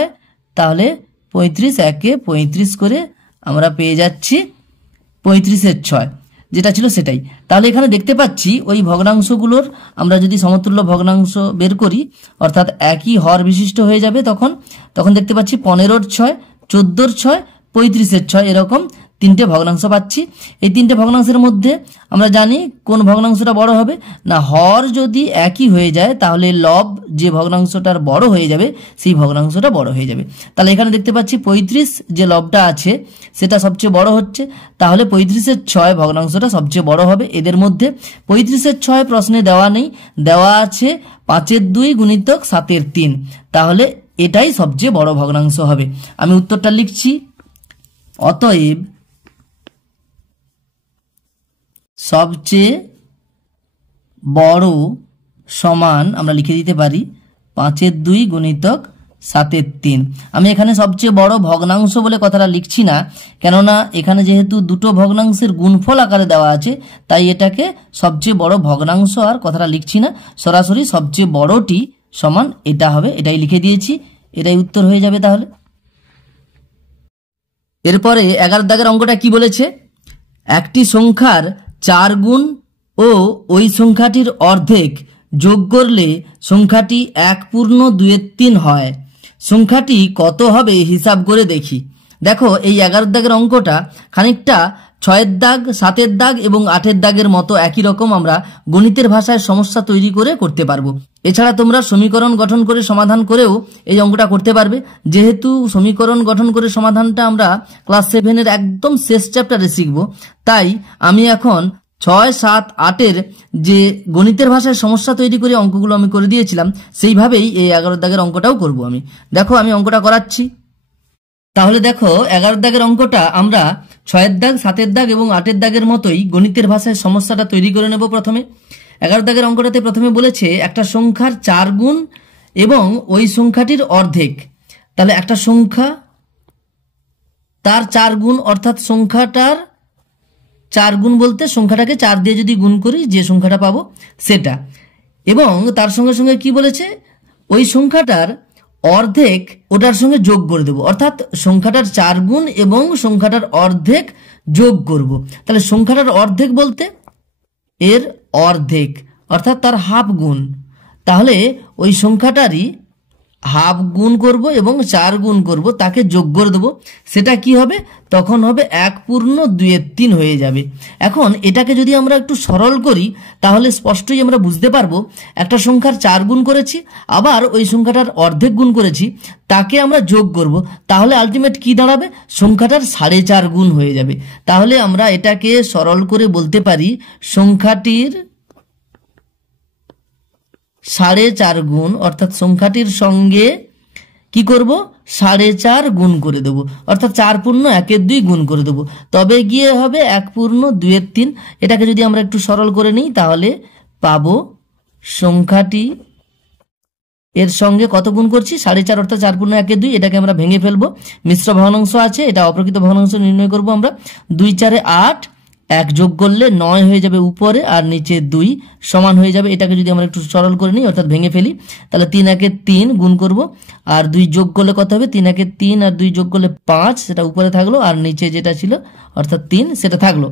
তাহলে 35 1 35 করে আমরা পেয়ে যাচ্ছি 35 6 যেটা ছিল সেটাই। তাহলে এখানে দেখতে পাচ্ছি ওই ভগ্নাংশগুলোর আমরা যদি সমতুল্য ভগ্নাংশ বের করি অর্থাৎ একই হর বিশিষ্ট হয়ে যাবে, তখন দেখতে পাচ্ছি 15 6, 14 6, 35 6 এরকম তিনটে ভগ্নাংশ পাচ্ছি। এই তিনটে ভগ্নাংশের মধ্যে আমরা জানি কোন ভগ্নাংশটা বড় হবে না, হর যদি একই হয়ে যায় তাহলে লব যে ভগ্নাংশটার বড় হয়ে যাবে সেই ভগ্নাংশটা বড় হয়ে যাবে। তাহলে এখানে দেখতে পাচ্ছি 35 যে লবটা আছে সেটা সবচেয়ে বড় হচ্ছে, তাহলে 35 6 ভগ্নাংশটা সবচেয়ে বড় হবে। এদের মধ্যে 35 6 প্রশ্নে দেওয়া নেই, দেওয়া আছে 5 2 গুণিতক 7 3, তাহলে এটাই সবচেয়ে বড় ভগ্নাংশ হবে। আমি উত্তরটা লিখছি, অতএব সবচেয়ে বড় সমান আমরা লিখে দিতে পারি 5 2 গুণিতক 7 3। আমি এখানে সবচেয়ে বড় ভগ্নাংশ বলে কথাটা লিখছি না, কেননা এখানে যেহেতু দুটো ভগ্নাংশের গুণফল আকারে দেওয়া আছে তাই এটাকে সবচেয়ে বড় ভগ্নাংশ আর কথাটা লিখছি না, সরাসরি সবচেয়ে বড়টি সমান এটা হবে, এটাই লিখে দিয়েছি, এটাই উত্তর হয়ে যাবে। তাহলে এরপরে 11 দাগের অঙ্কটা কি বলেছে, একটি সংখ্যার 4 গুণ ও ওই সংখ্যাটির অর্ধেক যোগ করলে সংখ্যাটি 1/2 হয়, সংখ্যাটি কত হবে হিসাব করে দেখি। দেখো এই 11 দাগের অঙ্কটা খানিকটা 6 দাগ 7 দাগ এবং 8 দাগের মতো একই রকম আমরা গণিতের ভাষায় সমস্যা তৈরি করে করতে পারবো। এছাড়া তোমরা সমীকরণ গঠন করে সমাধান করেও এই অঙ্কটা করতে পারবে। যেহেতু সমীকরণ গঠন করে সমাধানটা আমরা ক্লাস 7 একদম শেষ চ্যাপ্টারে শিখব, তাই আমি এখন 6 7 8 যে গণিতের ভাষায় সমস্যা তৈরি করে অঙ্কগুলো আমি করে দিয়েছিলাম সেইভাবেই এই 11 দাগের অঙ্কটাও করব। দেখো আমি অঙ্কটা করাচ্ছি। তাহলে দেখো 11 দাগের অঙ্কটা আমরা 6 দাগ 7 দাগ এবং 8 দাগের মতোই গণিতের ভাষায় সমস্যাটা তৈরি করে নেব। প্রথমে 11 দাগের অঙ্কটাতে প্রথমে বলেছে একটা সংখ্যার 4 গুণ এবং ওই সংখ্যাটির অর্ধেক। তাহলে একটা সংখ্যা তার 4 গুণ অর্থাৎ সংখ্যাটার 4 গুণ বলতে সংখ্যাটাকে 4 দিয়ে যদি গুণ করি যে সংখ্যাটা পাবো সেটা, এবং তার সঙ্গে সঙ্গে কি বলেছে ওই সংখ্যাটার অর্ধেক ওটার সঙ্গে যোগ করে দেব, অর্থাৎ সংখ্যাটার 4 গুণ এবং সংখ্যাটার অর্ধেক যোগ করব। তাহলে সংখ্যাটার অর্ধেক বলতে এর অর্ধেক অর্থাৎ তার হাফ গুণ, তাহলে ওই সংখ্যাটারই হাফ গুণ করব এবং 4 গুণ করব, তাকে যোগ করে দেবো। সেটা কি হবে? তখন হবে 1/2/3 হয়ে যাবে। এখন এটাকে যদি আমরা একটু সরল করি তাহলে স্পষ্টই আমরা বুঝতে পারবো একটা সংখ্যার 4 গুণ করেছি, আবার ওই সংখ্যাটার অর্ধেক গুণ করেছি, তাকে আমরা যোগ করব, তাহলে আলটিমেট কি দাঁড়াবে? সংখ্যাটার 4.5 গুণ হয়ে যাবে। তাহলে আমরা এটাকে সরল করে বলতে পারি সংখ্যাটির 4.5 গুণ, অর্থাৎ সংখ্যাটির সঙ্গে কি করব? 4.5 গুণ করে দেবো, অর্থাৎ 4×1=2 গুণ করে দেবো, তবে গিয়ে হবে 1/2/3। এটাকে যদি আমরা একটু সরল করে নিই তাহলে পাবো সংখ্যাটি এর সঙ্গে কত গুণ করছি? 4.5, অর্থাৎ 4×1=2। এটাকে আমরা ভেঙে ফেলবো, মিশ্র ভগ্নাংশ আছে, এটা অপ্রকৃত ভগ্নাংশ নির্ণয় করব আমরা। 2×4 = 8, 1 যোগ করলে 9 হয়ে যাবে উপরে, আর নিচে 2 সমান হয়ে যাবে। এটাকে যদি আমরা একটু সরল করে নিই অর্থাৎ ভেঙে ফেলি, তাহলে 3×1=3 গুণ করব, আর 2 যোগ করলে কত হবে? 3×3 আর 2 যোগ করলে 5, সেটা উপরে থাকলো, আর নিচে যেটা ছিল অর্থাৎ 3 সেটা থাকলো।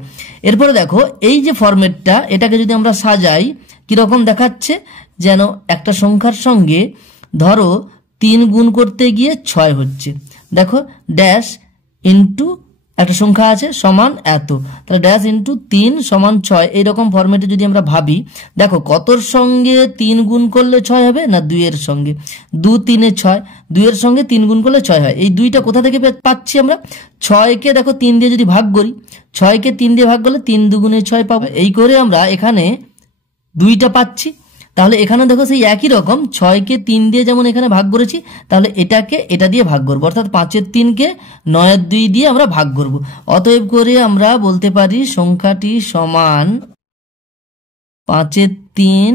এরপরে দেখো এই যে ফরম্যাটটা, এটাকে যদি আমরা সাজাই কিরকম দেখাচ্ছে? যেন একটা সংখ্যার সঙ্গে ধরো 3 গুণ করতে গিয়ে 6 হচ্ছে, দেখো ড্যাশ ইন্টু একটা সংখ্যা আছে সমান এত, তাহলে ড্যাশ ইন্টু 3 সমান 6, এইরকম ফরম্যাটে যদি আমরা ভাবি, দেখো কতর সঙ্গে 3 গুণ করলে 6 হবে? না 2 এর সঙ্গে। 2 3 6, 2 এর সঙ্গে 3 গুণ করলে 6 হয়। এই 2টা কোথা থেকে পাচ্ছি আমরা? 6কে দেখো 3 দিয়ে যদি ভাগ করি, 6কে 3 দিয়ে ভাগ করলে 3 2 6 পাবো। এই করে আমরা এখানে 2টা পাচ্ছি। তাহলে এখানে দেখো সেই একই রকম 6কে 3 দিয়ে যেমন এখানে ভাগ করেছি, তাহলে এটাকে এটা দিয়ে ভাগ করবো, অর্থাৎ 5/3কে 9/2 দিয়ে আমরা ভাগ করব। অতএব করে আমরা বলতে পারি সংখ্যাটি সমান 5/3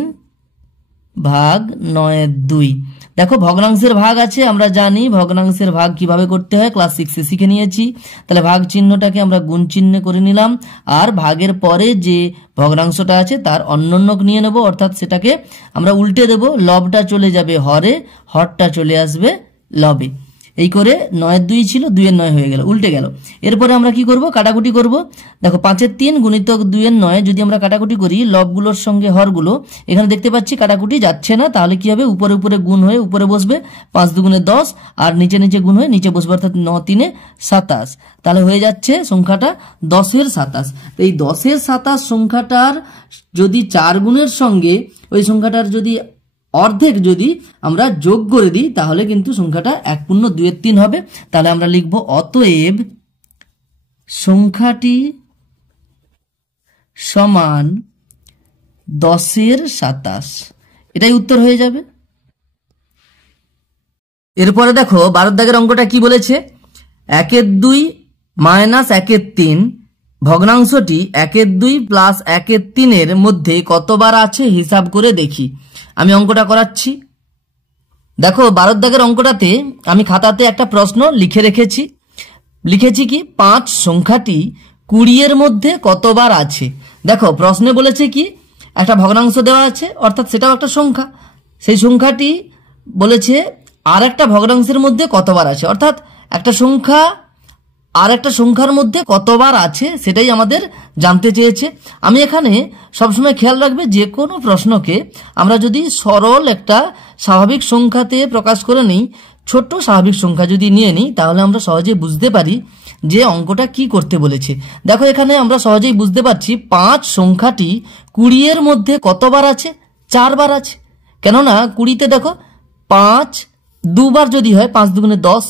ভাগ 9/2। দেখো ভগ্নাংশের ভাগ আছে, আমরা জানি ভগ্নাংশের ভাগ কিভাবে করতে হয়, ক্লাস 6-এ শিখে নিয়েছি। তাহলে ভাগ চিহ্নটাকে আমরা গুণ চিহ্নে করে নিলাম, আর ভাগের পরে যে ভগ্নাংশটা আছে তার অন্যন্যক নিয়ে নেব, অর্থাৎ সেটাকে আমরা উল্টে দেব, লবটা চলে যাবে হরে, হরটা চলে আসবে লবে। এই করে 9/2 ছিল, 2/9 হয়ে গেল, উল্টে গেল। এরপরে আমরা কি করব? কাটাকুটি করব। দেখো 5/3 গুণিতক 2/9 যদি আমরা কাটাকুটি করি, লবগুলোর সঙ্গে হরগুলো এখানে দেখতে পাচ্ছি কাটাকুটি যাচ্ছে না, তাহলে কি হবে? উপরে উপরে গুণ হয়ে উপরে বসবে, 5 2 10, আর নিচে নিচে গুণ হয়ে নিচে বসবে, অর্থাৎ 9 3 27। তাহলে হয়ে যাচ্ছে সংখ্যাটা 10/27। এই 10/27 সংখ্যাটার যদি 4 গুণের সঙ্গে ওই সংখ্যাটার যদি অর্ধেক যদি আমরা যোগ করে দিই, তাহলে কিন্তু সংখ্যাটা 1/2/3 হবে। তাহলে আমরা লিখব অতএব সংখ্যাটি সমান 10/27। এটাই উত্তর হয়ে যাবে। এরপরে দেখো 12 দাগের অঙ্কটা কি বলেছে? 1/2 - 1/3 ভগ্নাংশটি 1/2 প্লাস 1/3 এর মধ্যে কতবার আছে হিসাব করে দেখি। আমি অঙ্কটা করাচ্ছি। দেখো 12 দাগের অঙ্কটাতে আমি খাতাতে একটা প্রশ্ন লিখেছি কি 5 সংখ্যাটি 20 এর মধ্যে কতবার আছে। দেখো প্রশ্নে বলেছে কি একটা ভগ্নাংশ দেওয়া আছে, অর্থাৎ সেটাও একটা সংখ্যা, সেই সংখ্যাটি বলেছে আর একটা ভগ্নাংশের মধ্যে কতবার আছে, অর্থাৎ একটা সংখ্যা আর একটা সংখ্যার মধ্যে কতবার আছে সেটাই আমাদের জানতে চেয়েছে। আমি এখানে সবসময় খেয়াল রাখবে, যে কোনো প্রশ্নকে আমরা যদি সরল একটা স্বাভাবিক সংখ্যাতে প্রকাশ করে নিই, ছোট্ট স্বাভাবিক সংখ্যা যদি নিয়ে নিই, তাহলে আমরা সহজেই বুঝতে পারি যে অঙ্কটা কি করতে বলেছে। দেখো এখানে আমরা সহজেই বুঝতে পারছি 5 সংখ্যাটি 20 এর মধ্যে কতবার আছে? 4 বার আছে। কেননা 20তে দেখো 5 2বার যদি হয় 5 2 10,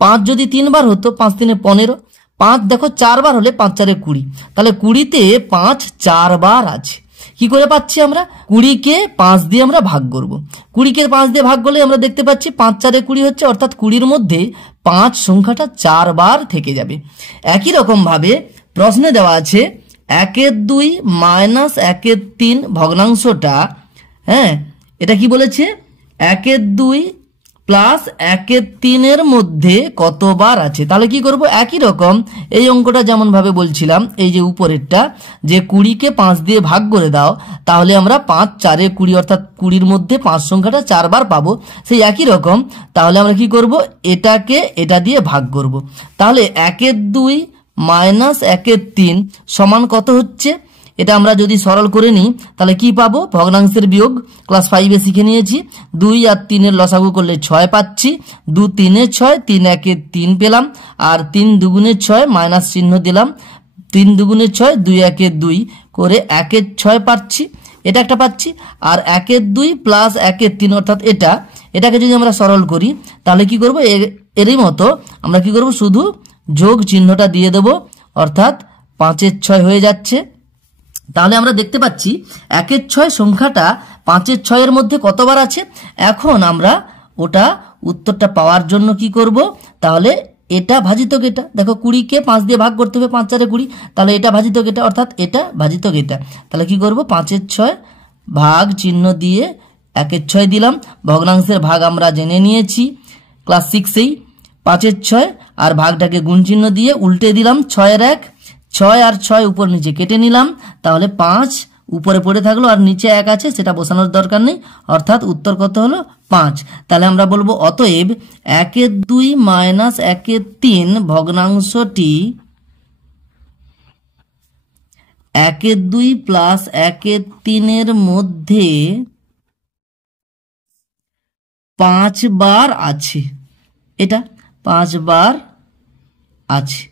5 যদি 3 বার হতো 5 3 15, 5 দেখো 4 বার হলে 5 4 20, তাহলে 20তে 5 4 বার আছে। কি করে পাচ্ছি আমরা? 20কে 5 দিয়ে আমরা ভাগ করব। 20কে 5 দিয়ে ভাগ করলে আমরা দেখতে পাচ্ছি 5 4 20 হচ্ছে, অর্থাৎ 20-র মধ্যে 5 সংখ্যাটা 4 বার থেকে যাবে। একই রকম ভাবে প্রশ্নে দেওয়া আছে 1/2 - 1/3 ভগ্নাংশটা, হ্যাঁ এটা কি বলেছে? 1/2 প্লাস 1/3 এর মধ্যে কতবার আছে। তাহলে কি করব? একই রকম এই অঙ্কটা যেমন ভাবে বলছিলাম, এই যে উপরেরটা, যে 20কে 5 দিয়ে ভাগ করে দাও, তাহলে আমরা 5 4 20, অর্থাৎ 20-র মধ্যে 5 সংখ্যাটা 4 বার পাবো। সেই একই রকম তাহলে আমরা কি করব? এটাকে এটা দিয়ে ভাগ করব। তাহলে 1/2 - 1/3 সমান কত হচ্ছে? এটা আমরা যদি সরল করে নিই তাহলে কি পাবো, ভগ্নাংশের বিয়োগ ক্লাস 5-এ শিখে নিয়েছি। 2 আর 3-এর লসাগু করলে 6 পাচ্ছি, 2 3-এ 6, 3 1-এ 3 পেলাম, আর 3 2-গুণে 6 মাইনাস চিহ্ন দিলাম, 3 2-গুণে 6, 2 1-এ 2 করে 1-এর 6 পাচ্ছি, এটা একটা পাচ্ছি। আর 1-এর 2 প্লাস 1-এর 3 অর্থাৎ এটাকে যদি আমরা সরল করি তাহলে কি করব, এরই মতো আমরা কি করব, শুধু যোগ চিহ্নটা দিয়ে দেব, অর্থাৎ 5-এর 6 হয়ে যাচ্ছে। তাহলে আমরা দেখতে পাচ্ছি 1-এর 6 সংখ্যাটা 5-এর 6-এর মধ্যে কতবার আছে। এখন আমরা ওটা উত্তরটা পাওয়ার জন্য কি করব, তাহলে এটা ভাজিতক এটা, দেখো 20-কে 5 দিয়ে ভাগ করতে হবে, 5 4 20, তাহলে এটা ভাজিতক এটা, অর্থাৎ এটা ভাজিতক এটা। তাহলে কি করব, 5-এর 6 ভাগ চিহ্ন দিয়ে 1-এর 6 দিলাম। ভগ্নাংশের ভাগ আমরা জেনে নিয়েছি ক্লাস 6-এই, 5-এর 6 আর ভাগটাকে গুণ চিহ্ন দিয়ে উল্টে দিলাম, 6-এর 1, 6 আর 6 উপর নিচে কেটে নিলাম, তাহলে 5 উপরে পড়ে থাকলো আর নিচে 1 আছে, সেটা বসানোর দরকার নেই, অর্থাৎ উত্তর কত হলো 5। তাহলে আমরা বলবো অতএব 1-এর 2 মাইনাস 1-এর 3 ভগ্নাংশটি 1-এর 2 প্লাস 1-এর 3-এর মধ্যে 5 বার আছে, এটা 5 বার আছে,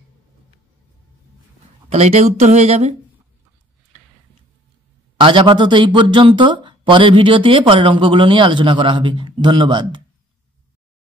তাহলে এটাই উত্তর হয়ে যাবে। আজ আপাতত এই পর্যন্ত, পরের ভিডিওতে পরের অঙ্কগুলো নিয়ে আলোচনা করা হবে। ধন্যবাদ।